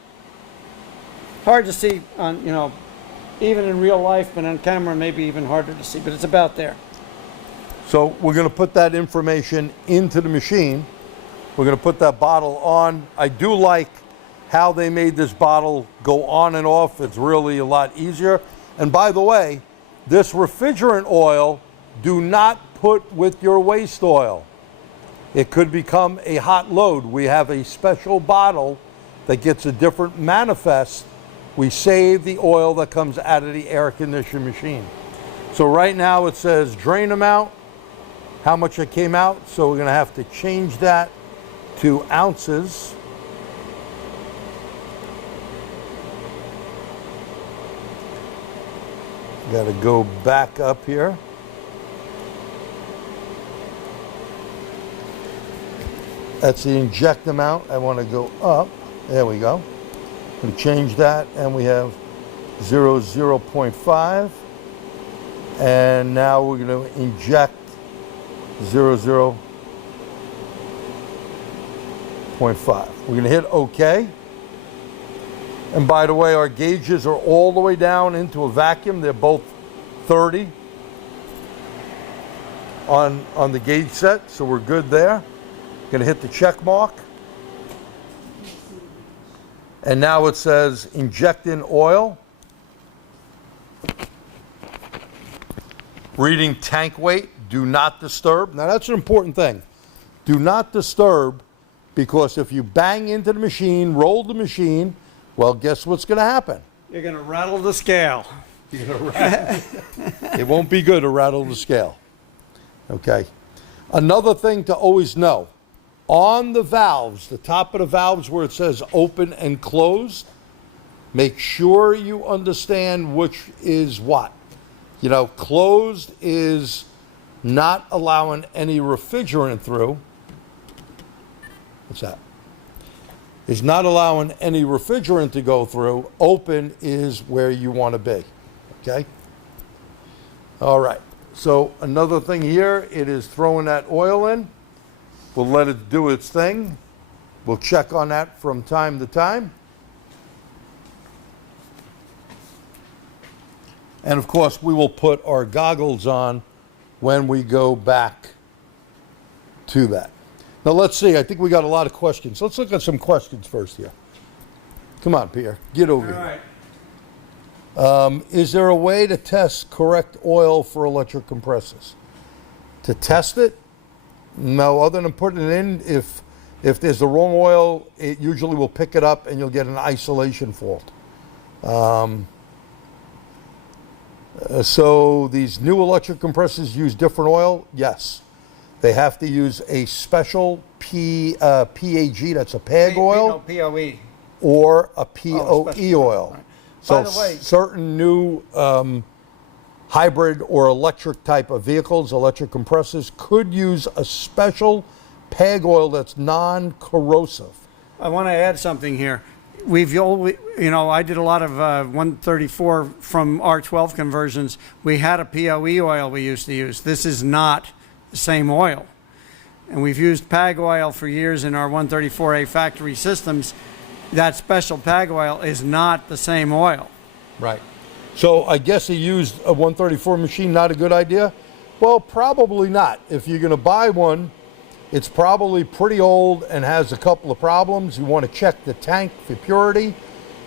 Hard to see on, even in real life, but on camera maybe even harder to see, but it's about there. So we're going to put that information into the machine. We're going to put that bottle on. I do like how they made this bottle go on and off. It's really a lot easier. And by the way, this refrigerant oil, do not put with your waste oil. It could become a hot load. We have a special bottle that gets a different manifest. We save the oil that comes out of the air conditioning machine. So right now it says drain amount, how much it came out. So we're going to have to change that to ounces. Got to go back up here. That's the inject amount. I want to go up. There we go. We change that, and we have 0.5. And now we're going to inject 0.5. We're going to hit OK. And by the way, our gauges are all the way down into a vacuum. They're both 30 on the gauge set, so we're good there. Going to hit the check mark. And now it says inject in oil. Reading tank weight, do not disturb. Now that's an important thing. Do not disturb, because if you bang into the machine, roll the machine, well, guess what's going to happen? You're going to rattle the scale. It won't be good to rattle the scale. Okay. Another thing to always know, on the valves, the top of the valves where it says open and closed, make sure you understand which is what. Closed is not allowing any refrigerant through. What's that? Is not allowing any refrigerant to go through. Open is where you want to be. Okay? All right. So another thing here, it is throwing that oil in. We'll let it do its thing. We'll check on that from time to time. And of course, we will put our goggles on when we go back to that. Now let's see, I think we got a lot of questions. Let's look at some questions first here. Come on, Pierre, get over here. All right. Is there a way to test correct oil for electric compressors? To test it? No, other than putting it in. If there's the wrong oil, it usually will pick it up and you'll get an isolation fault. So these new electric compressors use different oil? Yes. They have to use a special PAG, that's a PAG oil, POE. or a POE special. oil. Right. So By the way- certain new hybrid or electric type of vehicles, electric compressors, could use a special PAG oil that's non-corrosive. I want to add something here. We've always, I did a lot of 134 from R12 conversions. We had a POE oil we used to use. This is not the same oil. And we've used PAG oil for years in our 134A factory systems. That special PAG oil is not the same oil. Right. So I guess he used a 134 machine, not a good idea? Well, probably not. If you're going to buy one, it's probably pretty old and has a couple of problems. You want to check the tank for purity,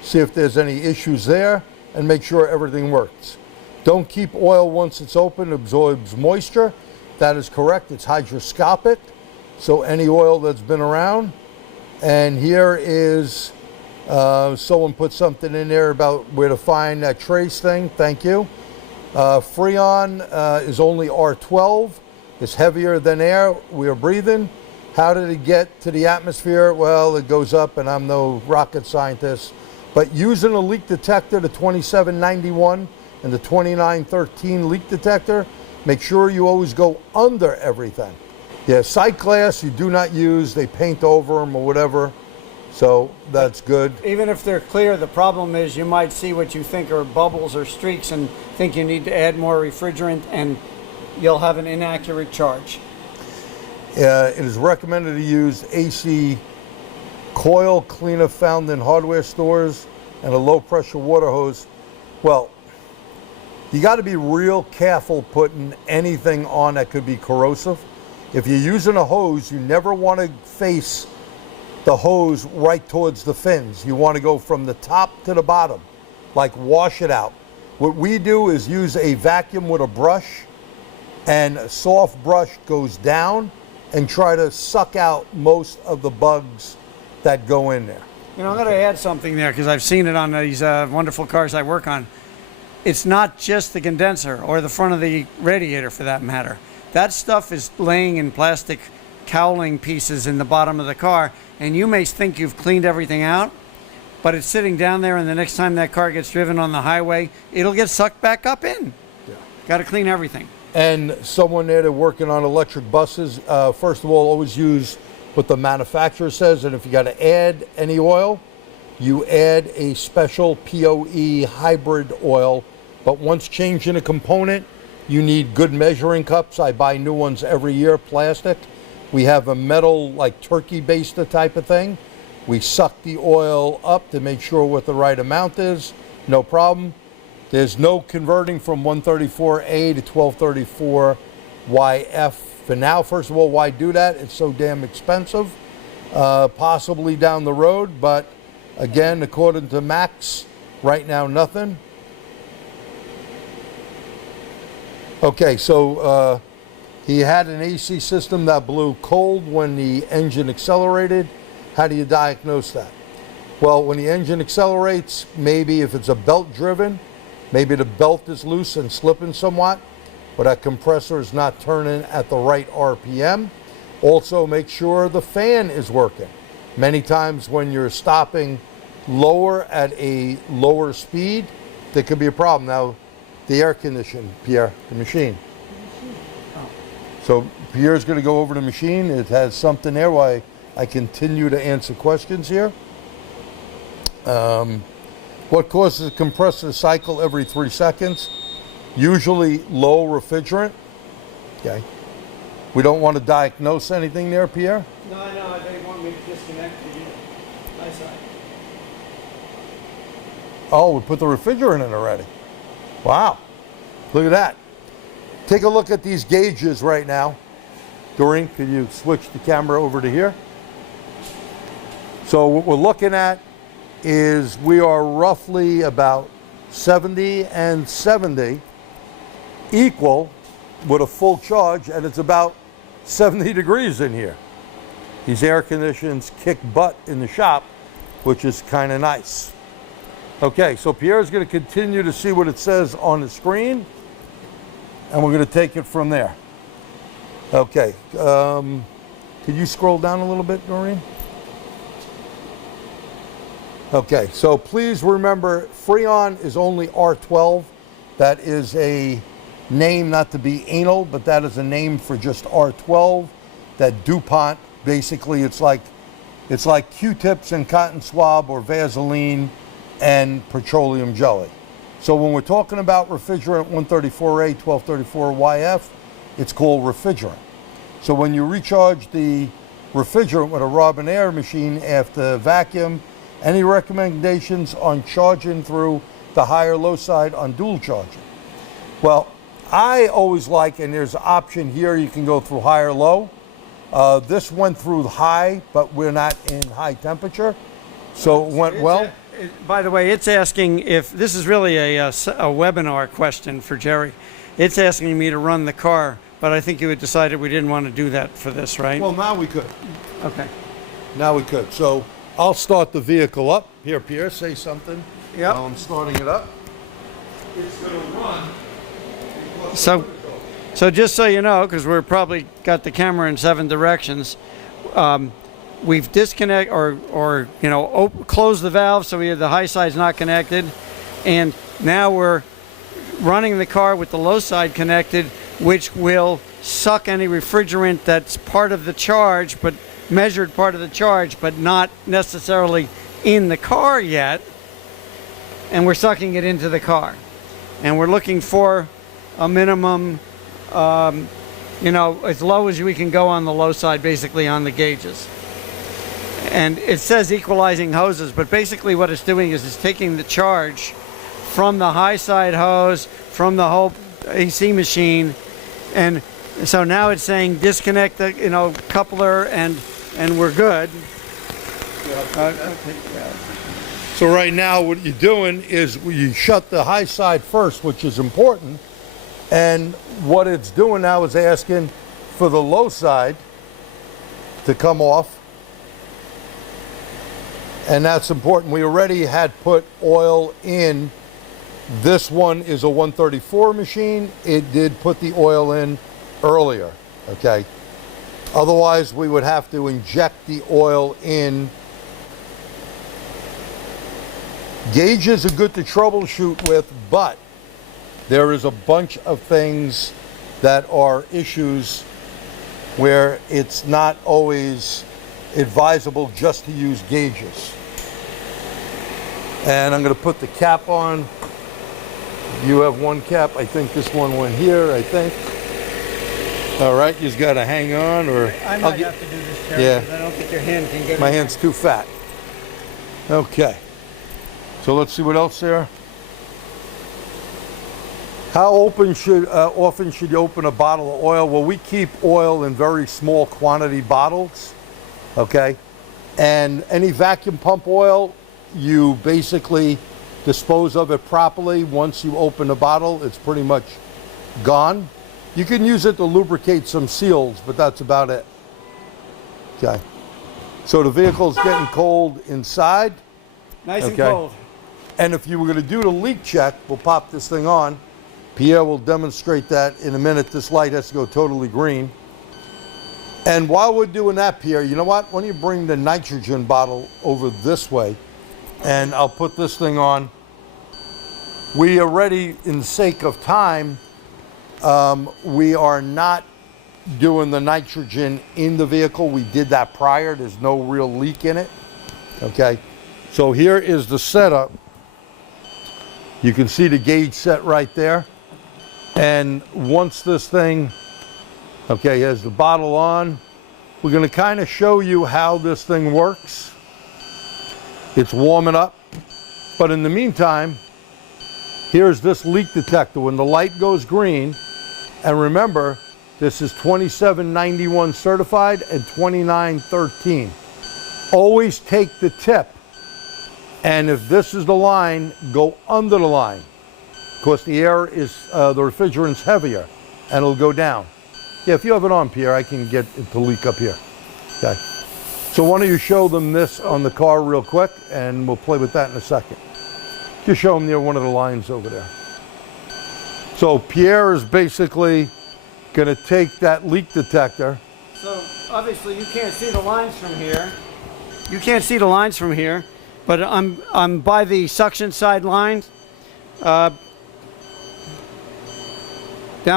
see if there's any issues there, and make sure everything works. Don't keep oil once it's open, absorbs moisture. That is correct. It's hygroscopic, so any oil that's been around. And here is, someone put something in there about where to find that trace thing. Thank you. Freon is only R12. It's heavier than air we are breathing. How did it get to the atmosphere? Well, it goes up, and I'm no rocket scientist. But using a leak detector, the 2791 and the 2913 leak detector, make sure you always go under everything. Yeah, sight glass you do not use. They paint over them or whatever. So that's good. Even if they're clear, the problem is you might see what you think are bubbles or streaks and think you need to add more refrigerant, and you'll have an inaccurate charge. It is recommended to use AC coil cleaner found in hardware stores and a low pressure water hose. Well, you got to be real careful putting anything on that could be corrosive. If you're using a hose, you never want to face the hose right towards the fins. You want to go from the top to the bottom, like wash it out. What we do is use a vacuum with a brush, and a soft brush goes down and try to suck out most of the bugs that go in there. I'm going to add something there because I've seen it on these wonderful cars I work on. It's not just the condenser or the front of the radiator for that matter. That stuff is laying in plastic cowling pieces in the bottom of the car, and you may think you've cleaned everything out, but it's sitting down there, and the next time that car gets driven on the highway, it'll get sucked back up in. Yeah. Got to clean everything. And someone there that's working on electric buses, first of all, always use what the manufacturer says, and if you got to add any oil, you add a special POE hybrid oil. But once changing a component, you need good measuring cups. I buy new ones every year, plastic. We have a metal, like turkey baster type of thing. We suck the oil up to make sure what the right amount is. No problem. There's no converting from 134A to 1234YF for now. First of all, why do that? It's so damn expensive. Possibly down the road, but again, according to Max, right now, nothing. Okay, so he had an AC system that blew cold when the engine accelerated. How do you diagnose that? Well, when the engine accelerates, maybe if it's a belt driven, maybe the belt is loose and slipping somewhat, but that compressor is not turning at the right RPM. Also, make sure the fan is working. Many times when you're stopping lower at a lower speed, there could be a problem. Now, the air condition, Pierre, the machine. So Pierre's going to go over the machine. It has something there while I continue to answer questions here. What causes a compressor to cycle every 3 seconds? Usually low refrigerant. Okay. We don't want to diagnose anything there, Pierre? No, they want me to disconnect the unit. Nice side. Oh, we put the refrigerant in already. Wow. Look at that. Take a look at these gauges right now. Doreen, could you switch the camera over to here? So what we're looking at is we are roughly about 70 and 70 equal with a full charge, and it's about 70 degrees in here. These air conditions kick butt in the shop, which is kind of nice. Okay, so Pierre's going to continue to see what it says on the screen, and we're going to take it from there. Okay, could you scroll down a little bit, Noreen? Okay, so please remember, Freon is only R12. That is a name, not to be anal, but that is a name for just R12. That DuPont, basically, it's like Q-tips and cotton swab, or Vaseline and petroleum jelly. So when we're talking about refrigerant 134A, 1234YF, it's called refrigerant. So when you recharge the refrigerant with a Robin Air machine after vacuum, any recommendations on charging through the high or low side on dual charging? Well, I always like, and there's an option here, you can go through high or low. This went through high, but we're not in high temperature, so it went well. By the way, it's asking if this is really a webinar question for Jerry. It's asking me to run the car, but I think you had decided we didn't want to do that for this, right? Well, now we could. Okay. Now we could. So I'll start the vehicle up. Here, Pierre, say something. Yep. While I'm starting it up. It's going to run. So just so you know, because we're probably got the camera in 7 directions, we've disconnect or closed the valve, so we have the high side's not connected, and now we're running the car with the low side connected, which will suck any refrigerant that's part of the charge, but measured part of the charge, but not necessarily in the car yet, and we're sucking it into the car, and we're looking for a minimum, as low as we can go on the low side, basically on the gauges. And it says equalizing hoses, but basically what it's doing is it's taking the charge from the high side hose, from the whole AC machine, and so now it's saying disconnect the coupler, and we're good. So right now what you're doing is you shut the high side first, which is important. And what it's doing now is asking for the low side to come off. And that's important. We already had put oil in. This one is a 134 machine. It did put the oil in earlier, okay? Otherwise, we would have to inject the oil in. Gauges are good to troubleshoot with, but there is a bunch of things that are issues where it's not always advisable just to use gauges. And I'm going to put the cap on. You have one cap. I think this one went here, I think. All right, you just got to hang on, or I might have to do this, Terry, yeah. because I don't think your hand can get My in. hand's too fat. Okay. So let's see what else there. How often should you open a bottle of oil? Well, we keep oil in very small quantity bottles, okay? And any vacuum pump oil, you basically dispose of it properly. Once you open the bottle, it's pretty much gone. You can use it to lubricate some seals, but that's about it. Okay. So the vehicle's getting cold inside. Nice and Okay. cold. And if you were going to do the leak check, we'll pop this thing on. Pierre will demonstrate that in a minute. This light has to go totally green. And while we're doing that, Pierre, you know what? Why don't you bring the nitrogen bottle over this way, and I'll put this thing on. We already, in the sake of time, we are not doing the nitrogen in the vehicle. We did that prior. There's no real leak in it. Okay. So here is the setup. You can see the gauge set right there. And once this thing, okay, has the bottle on, we're going to kind of show you how this thing works. It's warming up. But in the meantime, here's this leak detector. When the light goes green, and remember, this is 2791 certified and 2913. Always take the tip And if this is the line, go under the line. Because the air is, the refrigerant's heavier, and it'll go down. Yeah, if you have it on, Pierre, I can get it to leak up here. Okay. So why don't you show them this on the car real quick, and we'll play with that in a second. Just show them near one of the lines over there. So Pierre is basically going to take that leak detector. So obviously you can't see the lines from here. You can't see the lines from here, but I'm by the suction side lines. Down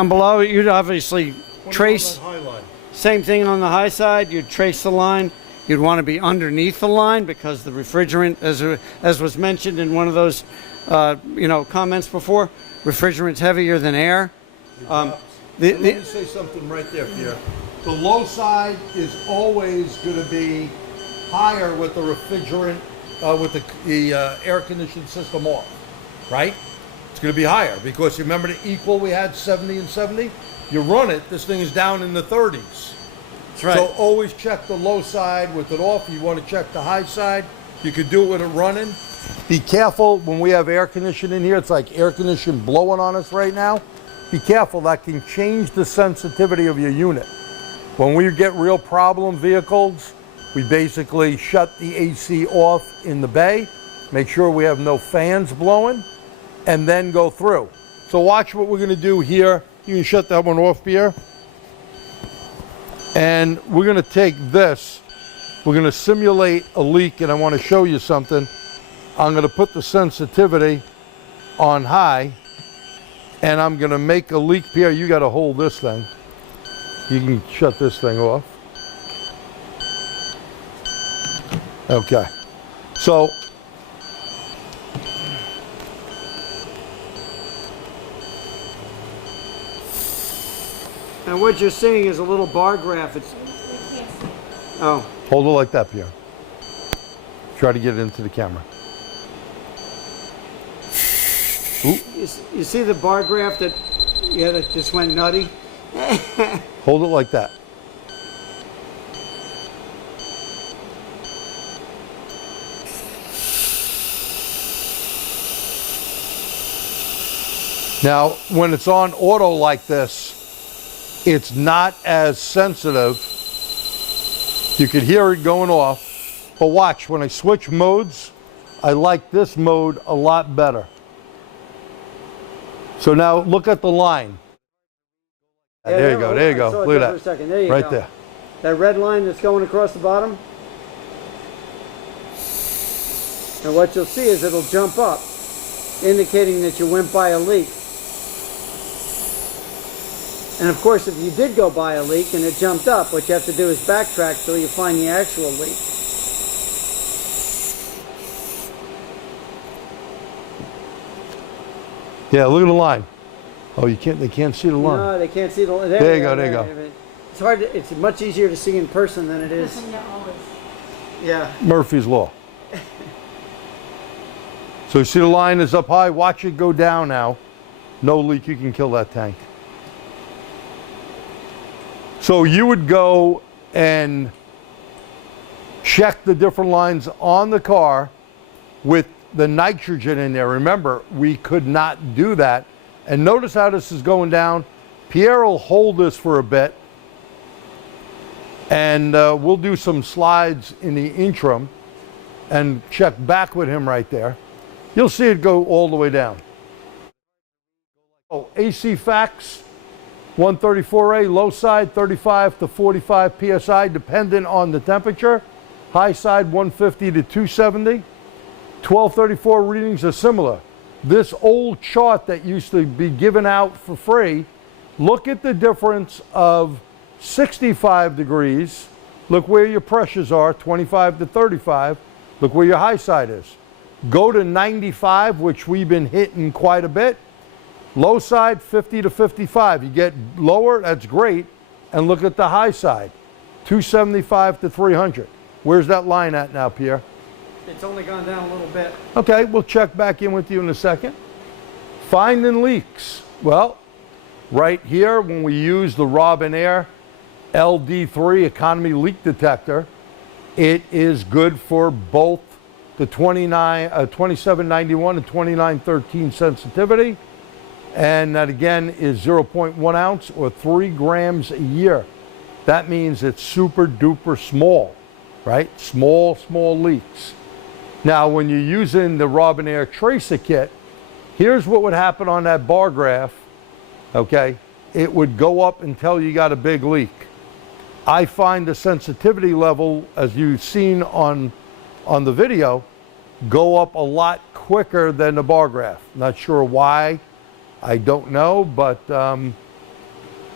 below, you'd obviously trace. Same thing on the high side. You'd trace the line. You'd want to be underneath the line because the refrigerant, as was mentioned in one of those, comments before, refrigerant's heavier than air. Let me say something right there, Pierre. The low side is always going to be higher with the refrigerant, with the air conditioning system off, right? It's going to be higher because you remember the equal we had 70 and 70? You run it, this thing is down in the 30s. That's right. So always check the low side with it off. You want to check the high side. You could do it with it running. Be careful when we have air conditioning here. It's like air conditioning blowing on us right now. Be careful, that can change the sensitivity of your unit. When we get real problem vehicles, we basically shut the AC off in the bay, make sure we have no fans blowing, and then go through. So watch what we're going to do here. You can shut that one off, Pierre. And we're going to take this. We're going to simulate a leak, and I want to show you something. I'm going to put the sensitivity on high, and I'm going to make a leak. Pierre, you got to hold this thing. You can shut this thing off. Okay. So And what you're seeing is a little bar graph. It's, We can't see. oh, hold it like that, Pierre. Try to get it into the camera. Ooh, you see the bar graph that just went nutty? hold it like that. Now, when it's on auto like this, it's not as sensitive. You could hear it going off, but watch, when I switch modes, I like this mode a lot better. So now look at the line. Yeah, There you go, there you I go. saw it Look there at for a that. second. There you Right go. there. That red line that's going across the bottom. And what you'll see is it'll jump up, indicating that you went by a leak. And of course, if you did go by a leak and it jumped up, what you have to do is backtrack till you find the actual leak. Yeah, look at the line. Oh, you can't, they can't see the line. No, they can't see the. There you go, there you go. It's hard. It's much easier to see in person than it is. Yeah, always. Yeah. Murphy's Law. So you see the line is up high, watch it go down now. No leak, you can kill that tank. So you would go and check the different lines on the car with the nitrogen in there. Remember, we could not do that. And notice how this is going down. Pierre will hold this for a bit, and we'll do some slides in the interim and check back with him right there. You'll see it go all the way down. Oh, AC facts, 134A, low side 35 to 45 PSI, dependent on the temperature. High side 150 to 270. 1234 readings are similar. This old chart that used to be given out for free, look at the difference of 65 degrees. Look where your pressures are, 25 to 35. Look where your high side is. Go to 95, which we've been hitting quite a bit. Low side, 50 to 55. You get lower, that's great. And look at the high side, 275 to 300. Where's that line at now, Pierre? It's only gone down a little bit. Okay, we'll check back in with you in a second. Finding leaks. Well, right here, when we use the Robinair LD3 economy leak detector, it is good for both the 2791 and 2913 sensitivity. And that again is 0.1 ounce or 3 grams a year. That means it's super duper small, right? Small leaks. Now, when you're using the Robinair Tracer Kit, here's what would happen on that bar graph, okay? It would go up until you got a big leak. I find the sensitivity level, as you've seen on the video, go up a lot quicker than the bar graph. Not sure why, I don't know, but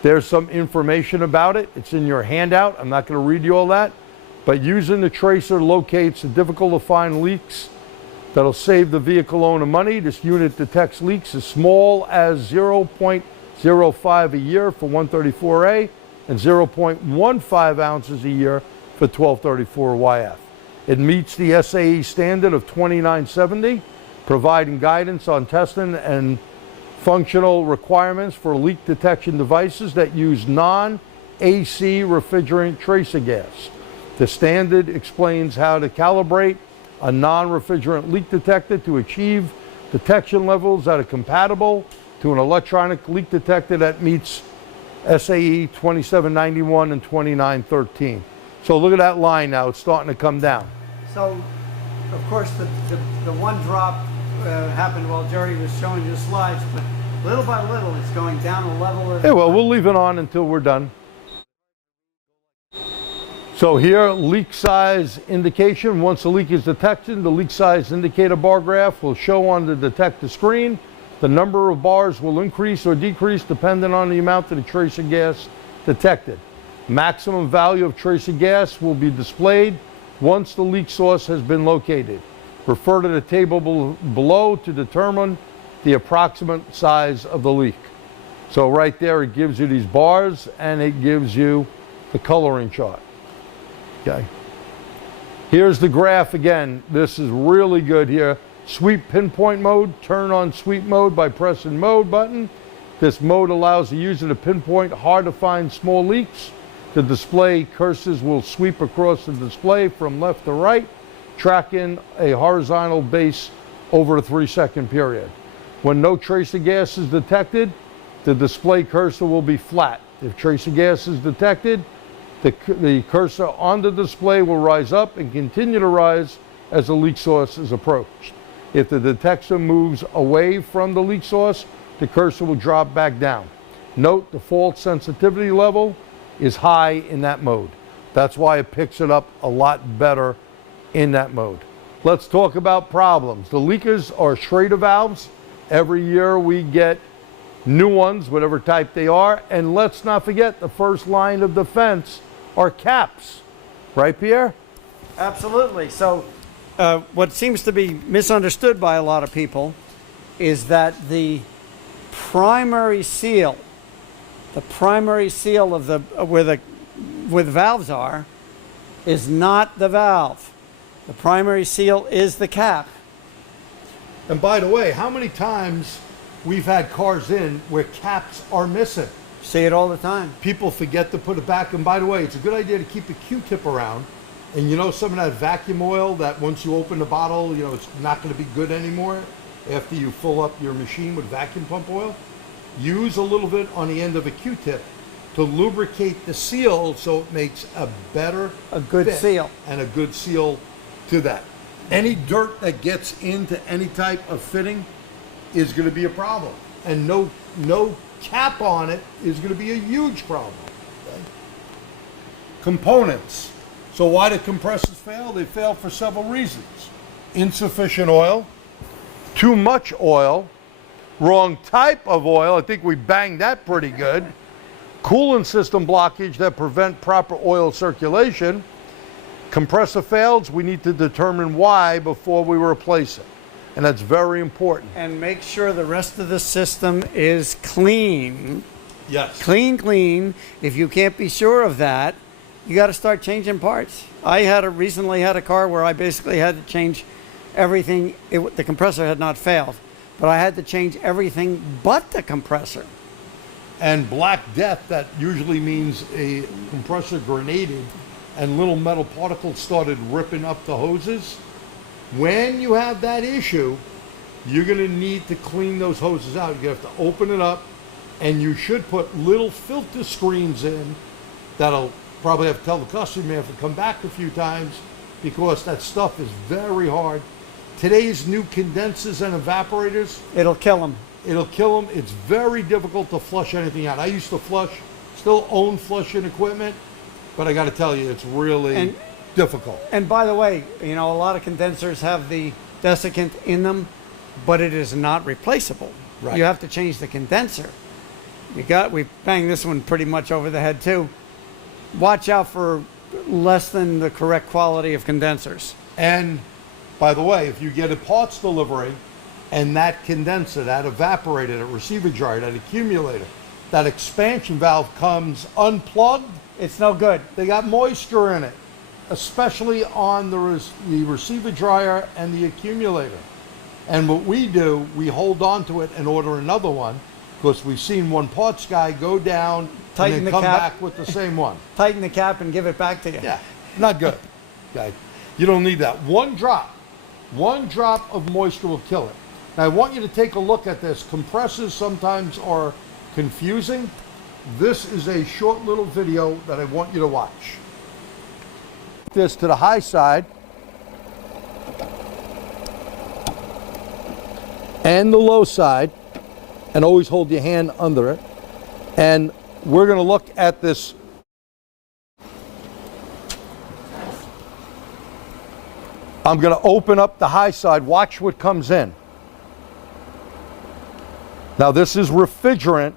there's some information about it. It's in your handout. I'm not going to read you all that, but using the tracer locates the difficult to find leaks. That'll save the vehicle owner money. This unit detects leaks as small as 0.05 a year for 134A and 0.15 ounces a year for 1234YF. It meets the SAE standard of 2970, providing guidance on testing and functional requirements for leak detection devices that use non-AC refrigerant tracer gas. The standard explains how to calibrate a non-refrigerant leak detector to achieve detection levels that are compatible to an electronic leak detector that meets SAE 2791 and 2913. So look at that line now, it's starting to come down. So, of course, the one drop happened while Jerry was showing you the slides, but little by little it's going down a level of... Yeah, well, we'll leave it on until we're done. So here, leak size indication. Once a leak is detected, the leak size indicator bar graph will show on the detector screen. The number of bars will increase or decrease depending on the amount of the tracer gas detected. Maximum value of tracer gas will be displayed once the leak source has been located. Refer to the table below to determine the approximate size of the leak. So right there, it gives you these bars and it gives you the coloring chart. Okay. Here's the graph again. This is really good here. Sweep pinpoint mode. Turn on sweep mode by pressing mode button. This mode allows the user to pinpoint hard to find small leaks. The display cursors will sweep across the display from left to right, tracking a horizontal base over a 3-second period. When no tracer gas is detected, the display cursor will be flat. If tracer gas is detected, the cursor on the display will rise up and continue to rise as the leak source is approached. If the detector moves away from the leak source, the cursor will drop back down. Note the fault sensitivity level is high in that mode. That's why it picks it up a lot better in that mode. Let's talk about problems. The leakers are Schrader valves. Every year we get new ones, whatever type they are. And let's not forget, the first line of defense are caps. Right, Pierre? Absolutely. So what seems to be misunderstood by a lot of people is that the primary seal of the where the valves are is not the valve. The primary seal is the cap. And by the way, how many times we've had cars in where caps are missing? See it all the time. People forget to put it back. And by the way, it's a good idea to keep a Q-tip around. And you know, some of that vacuum oil that once you open the bottle, you know, it's not going to be good anymore after you fill up your machine with vacuum pump oil. Use a little bit on the end of a Q-tip to lubricate the seal so it makes a good fit seal. And a good seal to that. Any dirt that gets into any type of fitting is going to be a problem. And no cap on it is going to be a huge problem. Okay? Components. So why do compressors fail? They fail for several reasons. Insufficient oil, too much oil, wrong type of oil. I think we banged that pretty good. Coolant system blockage that prevent proper oil circulation. Compressor fails, we need to determine why before we replace it. And that's very important. And make sure the rest of the system is clean. Yes. Clean. If you can't be sure of that, you got to start changing parts. I recently had a car where I basically had to change everything. The compressor had not failed, but I had to change everything but the compressor. And Black Death, that usually means a compressor grenaded and little metal particles started ripping up the hoses. When you have that issue, you're going to need to clean those hoses out. You have to open it up, and you should put little filter screens in that'll probably have to tell the customer you have to come back a few times because that stuff is very hard. Today's new condensers and evaporators, It'll kill them. it'll kill them. It's very difficult to flush anything out. I used to flush, still own flushing equipment, but I got to tell you, it's really And- difficult. And by the way, you know, a lot of condensers have the desiccant in them, but it is not replaceable. Right. You have to change the condenser. We banged this one pretty much over the head too. Watch out for less than the correct quality of condensers. And by the way, if you get a parts delivery and that condenser, that evaporator, that receiver dryer, that accumulator, that expansion valve comes unplugged, It's no good. they got moisture in it, especially on the receiver dryer and the accumulator. And what we do, we hold on to it and order another one because we've seen one parts guy go down Tighten and the then come cap. back with the same one. Tighten the cap and give it back to you. Yeah, not good. Okay, you don't need that. One drop of moisture will kill it. Now I want you to take a look at this. Compressors sometimes are confusing. This is a short little video that I want you to watch. This to the high side and the low side, and always hold your hand under it. And we're going to look at this. I'm going to open up the high side. Watch what comes in. Now this is refrigerant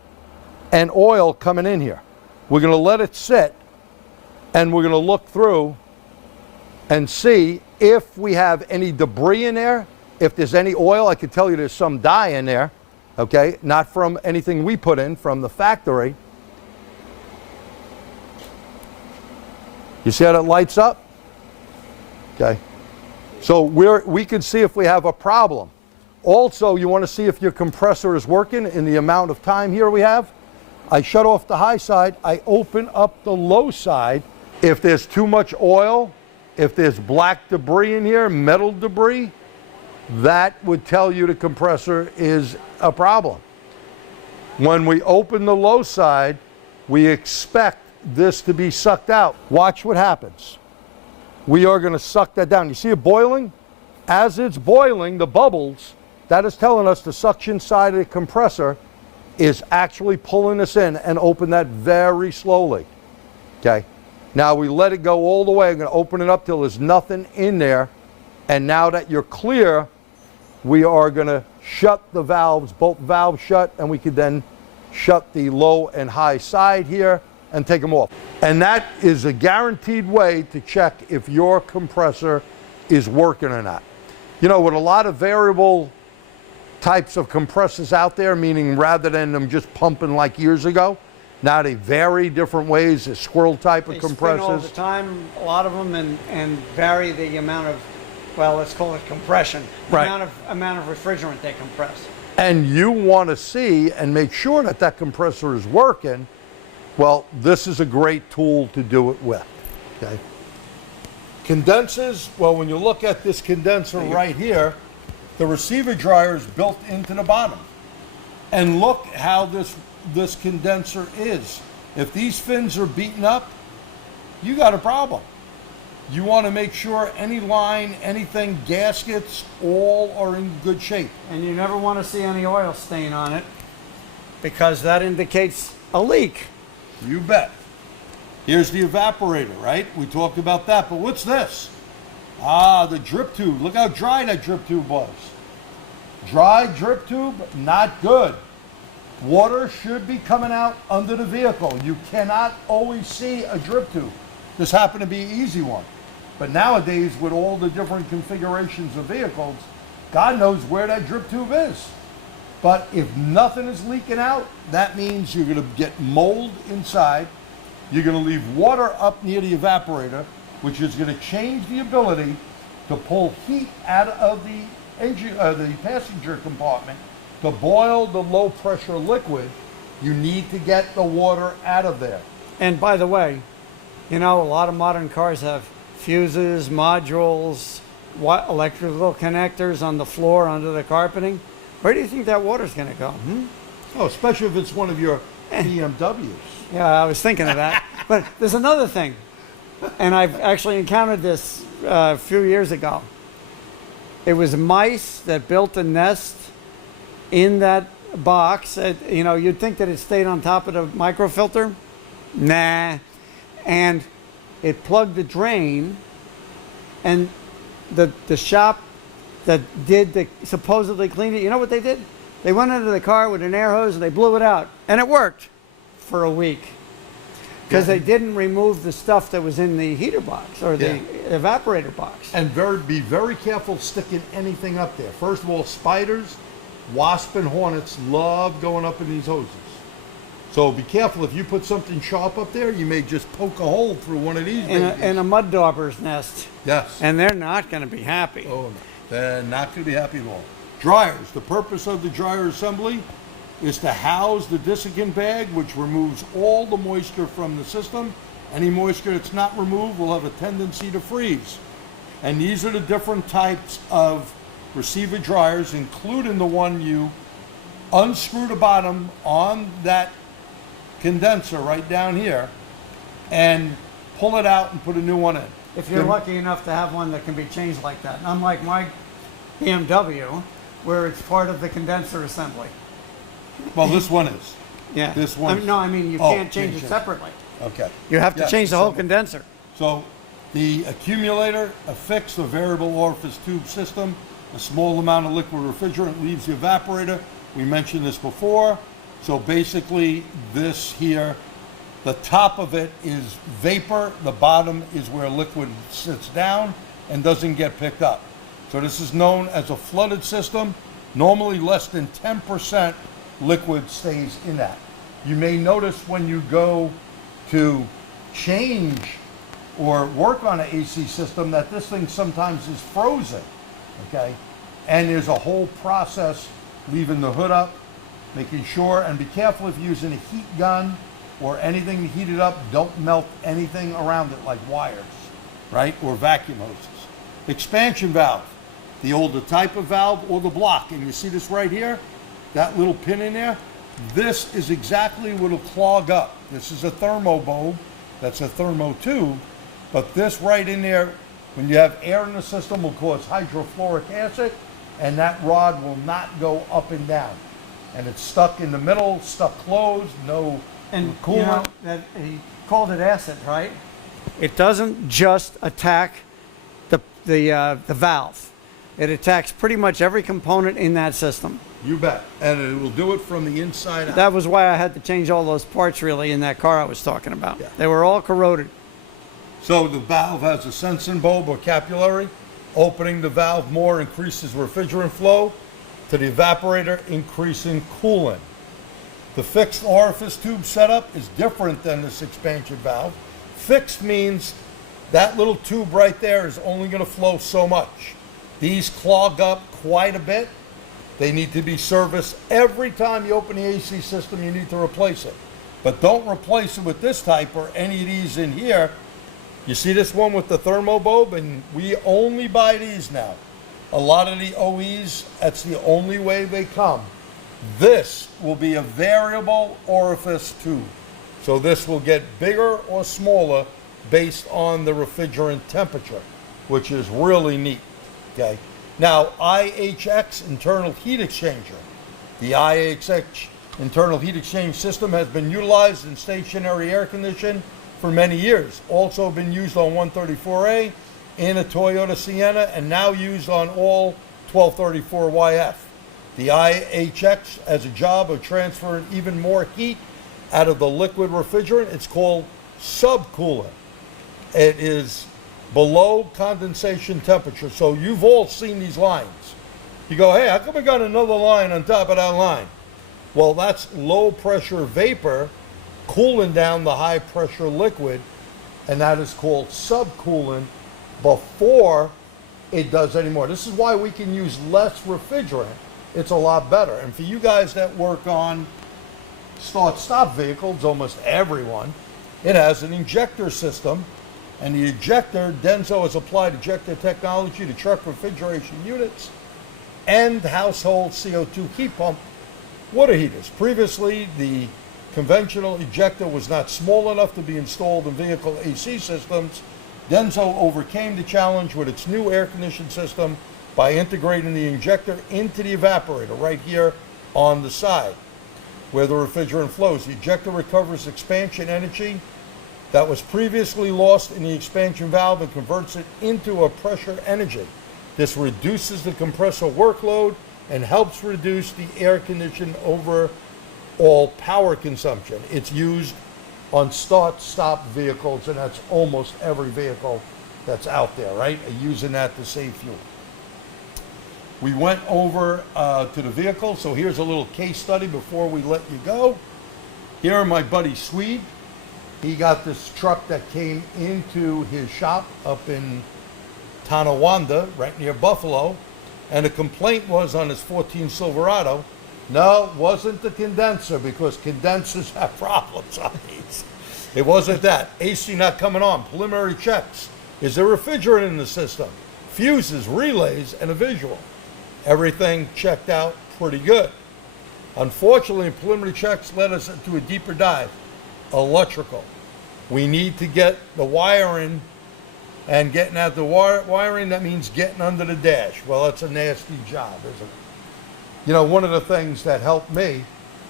and oil coming in here. We're going to let it sit, and we're going to look through and see if we have any debris in there. If there's any oil, I can tell you there's some dye in there, okay? Not from anything we put in, from the factory. You see how that lights up? Okay. So we can see if we have a problem. Also, you want to see if your compressor is working in the amount of time here we have. I shut off the high side, I open up the low side. If there's too much oil, if there's black debris in here, metal debris, that would tell you the compressor is a problem. When we open the low side, we expect this to be sucked out. Watch what happens. We are going to suck that down. You see it boiling? As it's boiling, the bubbles, that is telling us the suction side of the compressor is actually pulling us in, and open that very slowly. Okay? Now we let it go all the way. I'm going to open it up till there's nothing in there. And now that you're clear, we are going to shut the valves, both valves shut, and we could then shut the low and high side here and take them off. And that is a guaranteed way to check if your compressor is working or not. You know, with a lot of variable types of compressors out there, meaning rather than them just pumping like years ago, now they vary different ways, the squirrel type of They compressors. spin all the time, a lot of them, and vary the amount of, well, let's call it compression. The Right. amount of refrigerant they compress. And you want to see and make sure that that compressor is working. Well, this is a great tool to do it with. Okay. Condensers, well, when you look at this condenser right here, the receiver dryer is built into the bottom. And look how this condenser is. If these fins are beaten up, you got a problem. You want to make sure any line, anything, gaskets, all are in good shape. And you never want to see any oil stain on it, because that indicates a leak. You bet. Here's the evaporator, right? We talked about that, but what's this? Ah, the drip tube. Look how dry that drip tube was. Dry drip tube, not good. Water should be coming out under the vehicle. You cannot always see a drip tube. This happened to be an easy one. But nowadays, with all the different configurations of vehicles, God knows where that drip tube is. But if nothing is leaking out, that means you're going to get mold inside. You're going to leave water up near the evaporator, which is going to change the ability to pull heat out of the engine, the passenger compartment, to boil the low pressure liquid. You need to get the water out of there. And by the way, you know, a lot of modern cars have fuses, modules, electrical connectors on the floor under the carpeting, where do you think that water's going to go? Oh, especially if it's one of your BMWs. Yeah, I was thinking of that. But there's another thing, and I've actually encountered this a few years ago. It was mice that built a nest in that box. You'd think that it stayed on top of the microfilter. Nah. And it plugged the drain, and the shop that supposedly cleaned it, you know what they did? They went into the car with an air hose and they blew it out, and it worked for a week because they didn't remove the stuff that was in the heater box or the evaporator box. And be very careful sticking anything up there. First of all, spiders, wasps, and hornets love going up in these hoses. So be careful. If you put something sharp up there, you may just poke a hole through one of these babies. In a mud dauber's nest. Yes. And they're not going to be happy. Oh, no. They're not going to be happy at all. Dryers. The purpose of the dryer assembly is to house the desiccant bag, which removes all the moisture from the system. Any moisture that's not removed will have a tendency to freeze. And these are the different types of receiver dryers, including the one you unscrew the bottom on that condenser right down here and pull it out and put a new one in. If you're lucky enough to have one that can be changed like that. Unlike my BMW, where it's part of the condenser assembly. Well, this one is. Yeah. This one. I mean, you can't change it separately. Okay. You have to Yes, change the whole so- condenser. So the accumulator, a fixed or variable orifice tube system, a small amount of liquid refrigerant leaves the evaporator. We mentioned this before. So basically this here, the top of it is vapor, the bottom is where liquid sits down and doesn't get picked up. So this is known as a flooded system. Normally less than 10% liquid stays in that. You may notice when you go to change or work on an AC system that this thing sometimes is frozen, okay? And there's a whole process leaving the hood up, making sure, and be careful if you're using a heat gun or anything to heat it up, don't melt anything around it like wires, right? Or vacuum hoses. Expansion valve, the older type of valve or the block. And you see this right here, that little pin in there? This is exactly what will clog up. This is a thermobob, that's a thermo tube, but this right in there, when you have air in the system, will cause hydrofluoric acid, and that rod will not go up and down. And it's stuck in the middle, stuck closed, no And coolant. he called it acid, right? It doesn't just attack the valve. It attacks pretty much every component in that system. You bet. And it will do it from the inside out. That was why I had to change all those parts really in that car I was talking about. Yeah. They were all corroded. So the valve has a sensing bulb or capillary. Opening the valve more increases refrigerant flow to the evaporator, increasing coolant. The fixed orifice tube setup is different than this expansion valve. Fixed means that little tube right there is only going to flow so much. These clog up quite a bit. They need to be serviced every time you open the AC system. You need to replace it. But don't replace it with this type or any of these in here. You see this one with the thermobob, and we only buy these now. A lot of the OEs, that's the only way they come. This will be a variable orifice tube. So this will get bigger or smaller based on the refrigerant temperature, which is really neat. Okay. Now, IHX, internal heat exchanger. The IHX internal heat exchange system has been utilized in stationary air conditioning for many years. Also been used on 134A in a Toyota Sienna and now used on all 1234YF. The IHX has a job of transferring even more heat out of the liquid refrigerant. It's called subcoolant. It is below condensation temperature. So you've all seen these lines. You go, hey, how come we got another line on top of that line? Well, that's low pressure vapor cooling down the high pressure liquid, and that is called subcoolant before it does any more. This is why we can use less refrigerant. It's a lot better. And for you guys that work on start-stop vehicles, almost everyone, it has an injector system, And the ejector, Denso has applied ejector technology to truck refrigeration units and household CO2 heat pump water heaters. Previously, the conventional ejector was not small enough to be installed in vehicle AC systems. Denso overcame the challenge with its new air conditioning system by integrating the injector into the evaporator right here on the side where the refrigerant flows. The ejector recovers expansion energy that was previously lost in the expansion valve and converts it into a pressure energy. This reduces the compressor workload and helps reduce the air condition overall power consumption. It's used on start-stop vehicles, and that's almost every vehicle that's out there, right? Using that to save fuel. We went over to the vehicle, so here's a little case study before we let you go. Here are my buddy Swede. He got this truck that came into his shop up in Tonawanda, right near Buffalo, and the complaint was on his 14 Silverado. No, it wasn't the condenser, because condensers have problems on these. It wasn't that. AC not coming on. Preliminary checks. Is there refrigerant in the system? Fuses, relays, and a visual. Everything checked out pretty good. Unfortunately, preliminary checks led us into a deeper dive. Electrical. We need to get the wiring, and getting at the wiring, that means getting under the dash. Well, that's a nasty job, isn't it? You know, one of the things that helped me,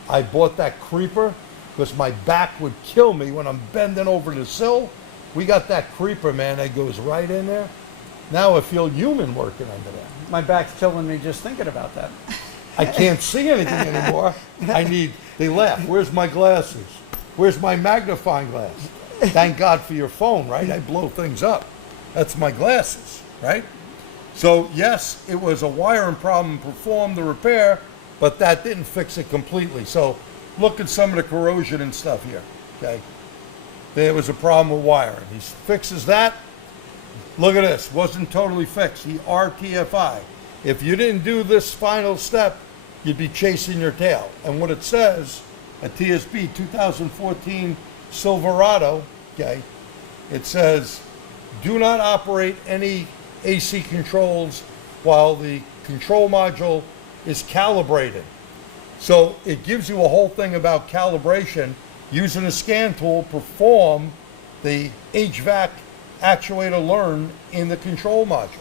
I bought that creeper because my back would kill me when I'm bending over the sill. We got that creeper, man, that goes right in there. Now I feel human working under there. My back's killing me just thinking about that. I can't see anything anymore. They laugh. Where's my glasses? Where's my magnifying glass? Thank God for your phone, right? I blow things up. That's my glasses, right? So yes, it was a wiring problem, performed the repair, but that didn't fix it completely. So look at some of the corrosion and stuff here, okay? There was a problem with wiring. He fixes that. Look at this, wasn't totally fixed. The RTFI. If you didn't do this final step, you'd be chasing your tail. And what it says, a TSB 2014 Silverado, okay, it says, do not operate any AC controls while the control module is calibrated. So it gives you a whole thing about calibration. Using a scan tool, perform the HVAC actuator learn in the control module.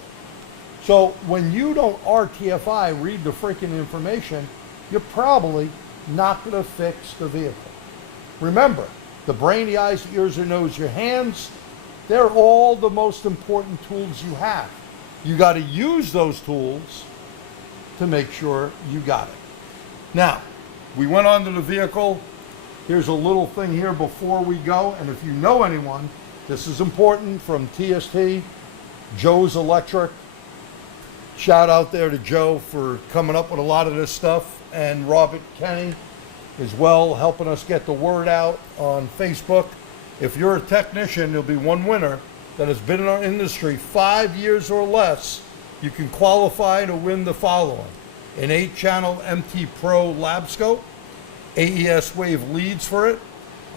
So when you don't RTFI, read the freaking information, you're probably not going to fix the vehicle. Remember, the brain, the eyes, the ears, the nose, your hands, they're all the most important tools you have. You got to use those tools to make sure you got it. Now, we went onto the vehicle. Here's a little thing here before we go, and if you know anyone, this is important, from TST, Joe's Electric. Shout out there to Joe for coming up with a lot of this stuff, and Robert Kenny as well, helping us get the word out on Facebook. If you're a technician, there'll be one winner that has been in our industry 5 years or less. You can qualify to win the following: an 8-channel MT Pro lab scope, AES Wave leads for it,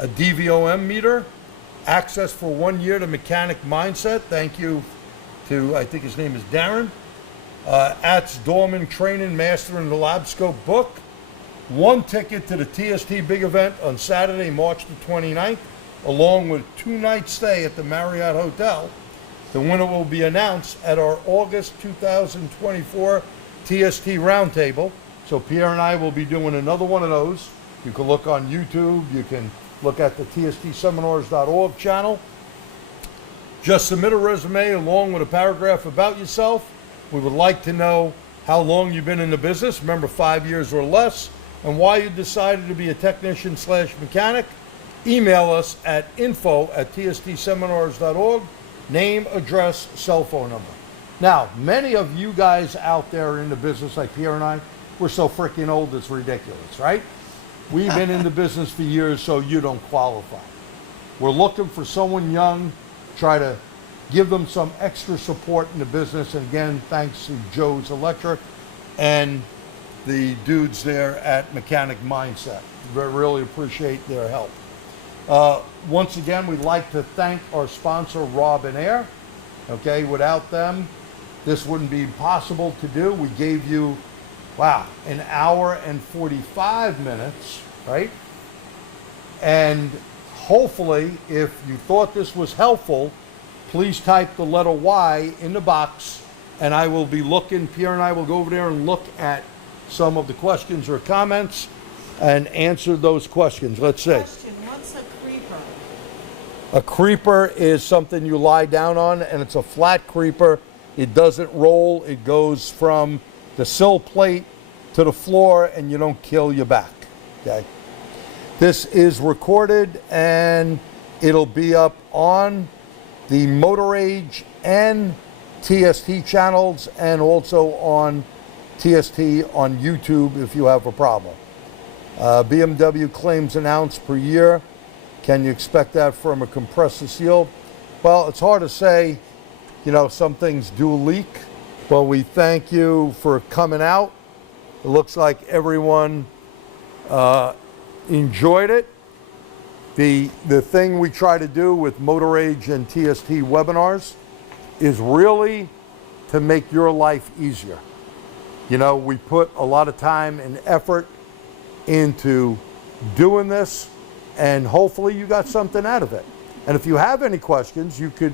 a DVOM meter, access for 1 year to Mechanic Mindset. Thank you to, I think his name is Darren. Atz Dorman Training Mastering the Lab Scope book. 1 ticket to the TST big event on Saturday, March the 29th, along with 2-night stay at the Marriott Hotel. The winner will be announced at our August 2024 TST Roundtable. So Pierre and I will be doing another one of those. You can look on YouTube. You can look at the tstseminars.org channel. Just submit a resume along with a paragraph about yourself. We would like to know how long you've been in the business, remember 5 years or less, and why you decided to be a technician/mechanic. Email us at info@tstseminars.org. Name, address, cell phone number. Now, many of you guys out there in the business, like Pierre and I, we're so freaking old it's ridiculous, right? We've been in the business for years, so you don't qualify. We're looking for someone young, try to give them some extra support in the business. And again, thanks to Joe's Electric and the dudes there at Mechanic Mindset. We really appreciate their help. Once again, we'd like to thank our sponsor, Robin Air. Okay, without them, this wouldn't be possible to do. We gave you, wow, an hour and 45 minutes, right? And hopefully, if you thought this was helpful, please type the letter Y in the box, and I will be looking, Pierre and I will go over there and look at some of the questions or comments and answer those questions. Let's see. Question, what's a creeper? A creeper is something you lie down on, and it's a flat creeper. It doesn't roll. It goes from the sill plate to the floor, and you don't kill your back. Okay. This is recorded, and it'll be up on the Motor Age and TST channels, and also on TST on YouTube if you have a problem. BMW claims an ounce per year. Can you expect that from a compressor seal? Well, it's hard to say. You know, some things do leak. Well, we thank you for coming out. It looks like everyone enjoyed it. The thing we try to do with Motor Age and TST webinars is really to make your life easier. You know, we put a lot of time and effort into doing this, and hopefully you got something out of it. And if you have any questions, you could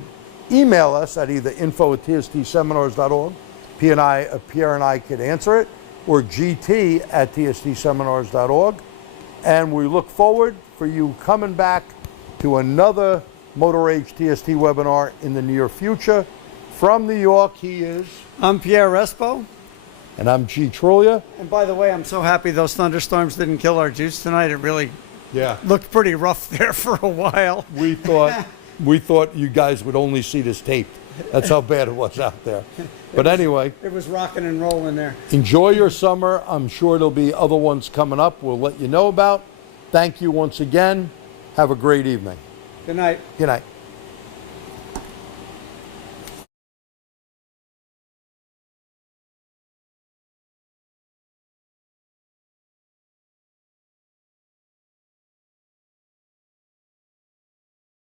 email us at either info@tstseminars.org. Pierre and I could answer it, or gt@tstseminars.org. And we look forward for you coming back to another Motor Age TST webinar in the near future. From New York, he is. I'm Pierre Respo. And I'm G. Trulia. And by the way, I'm so happy those thunderstorms didn't kill our juice tonight. It really Yeah. looked pretty rough there for a while. We thought you guys would only see this taped. That's how bad it was out there. But anyway, It was rocking and rolling there. enjoy your summer. I'm sure there'll be other ones coming up we'll let you know about. Thank you once again. Have a great evening. Good night. Good night.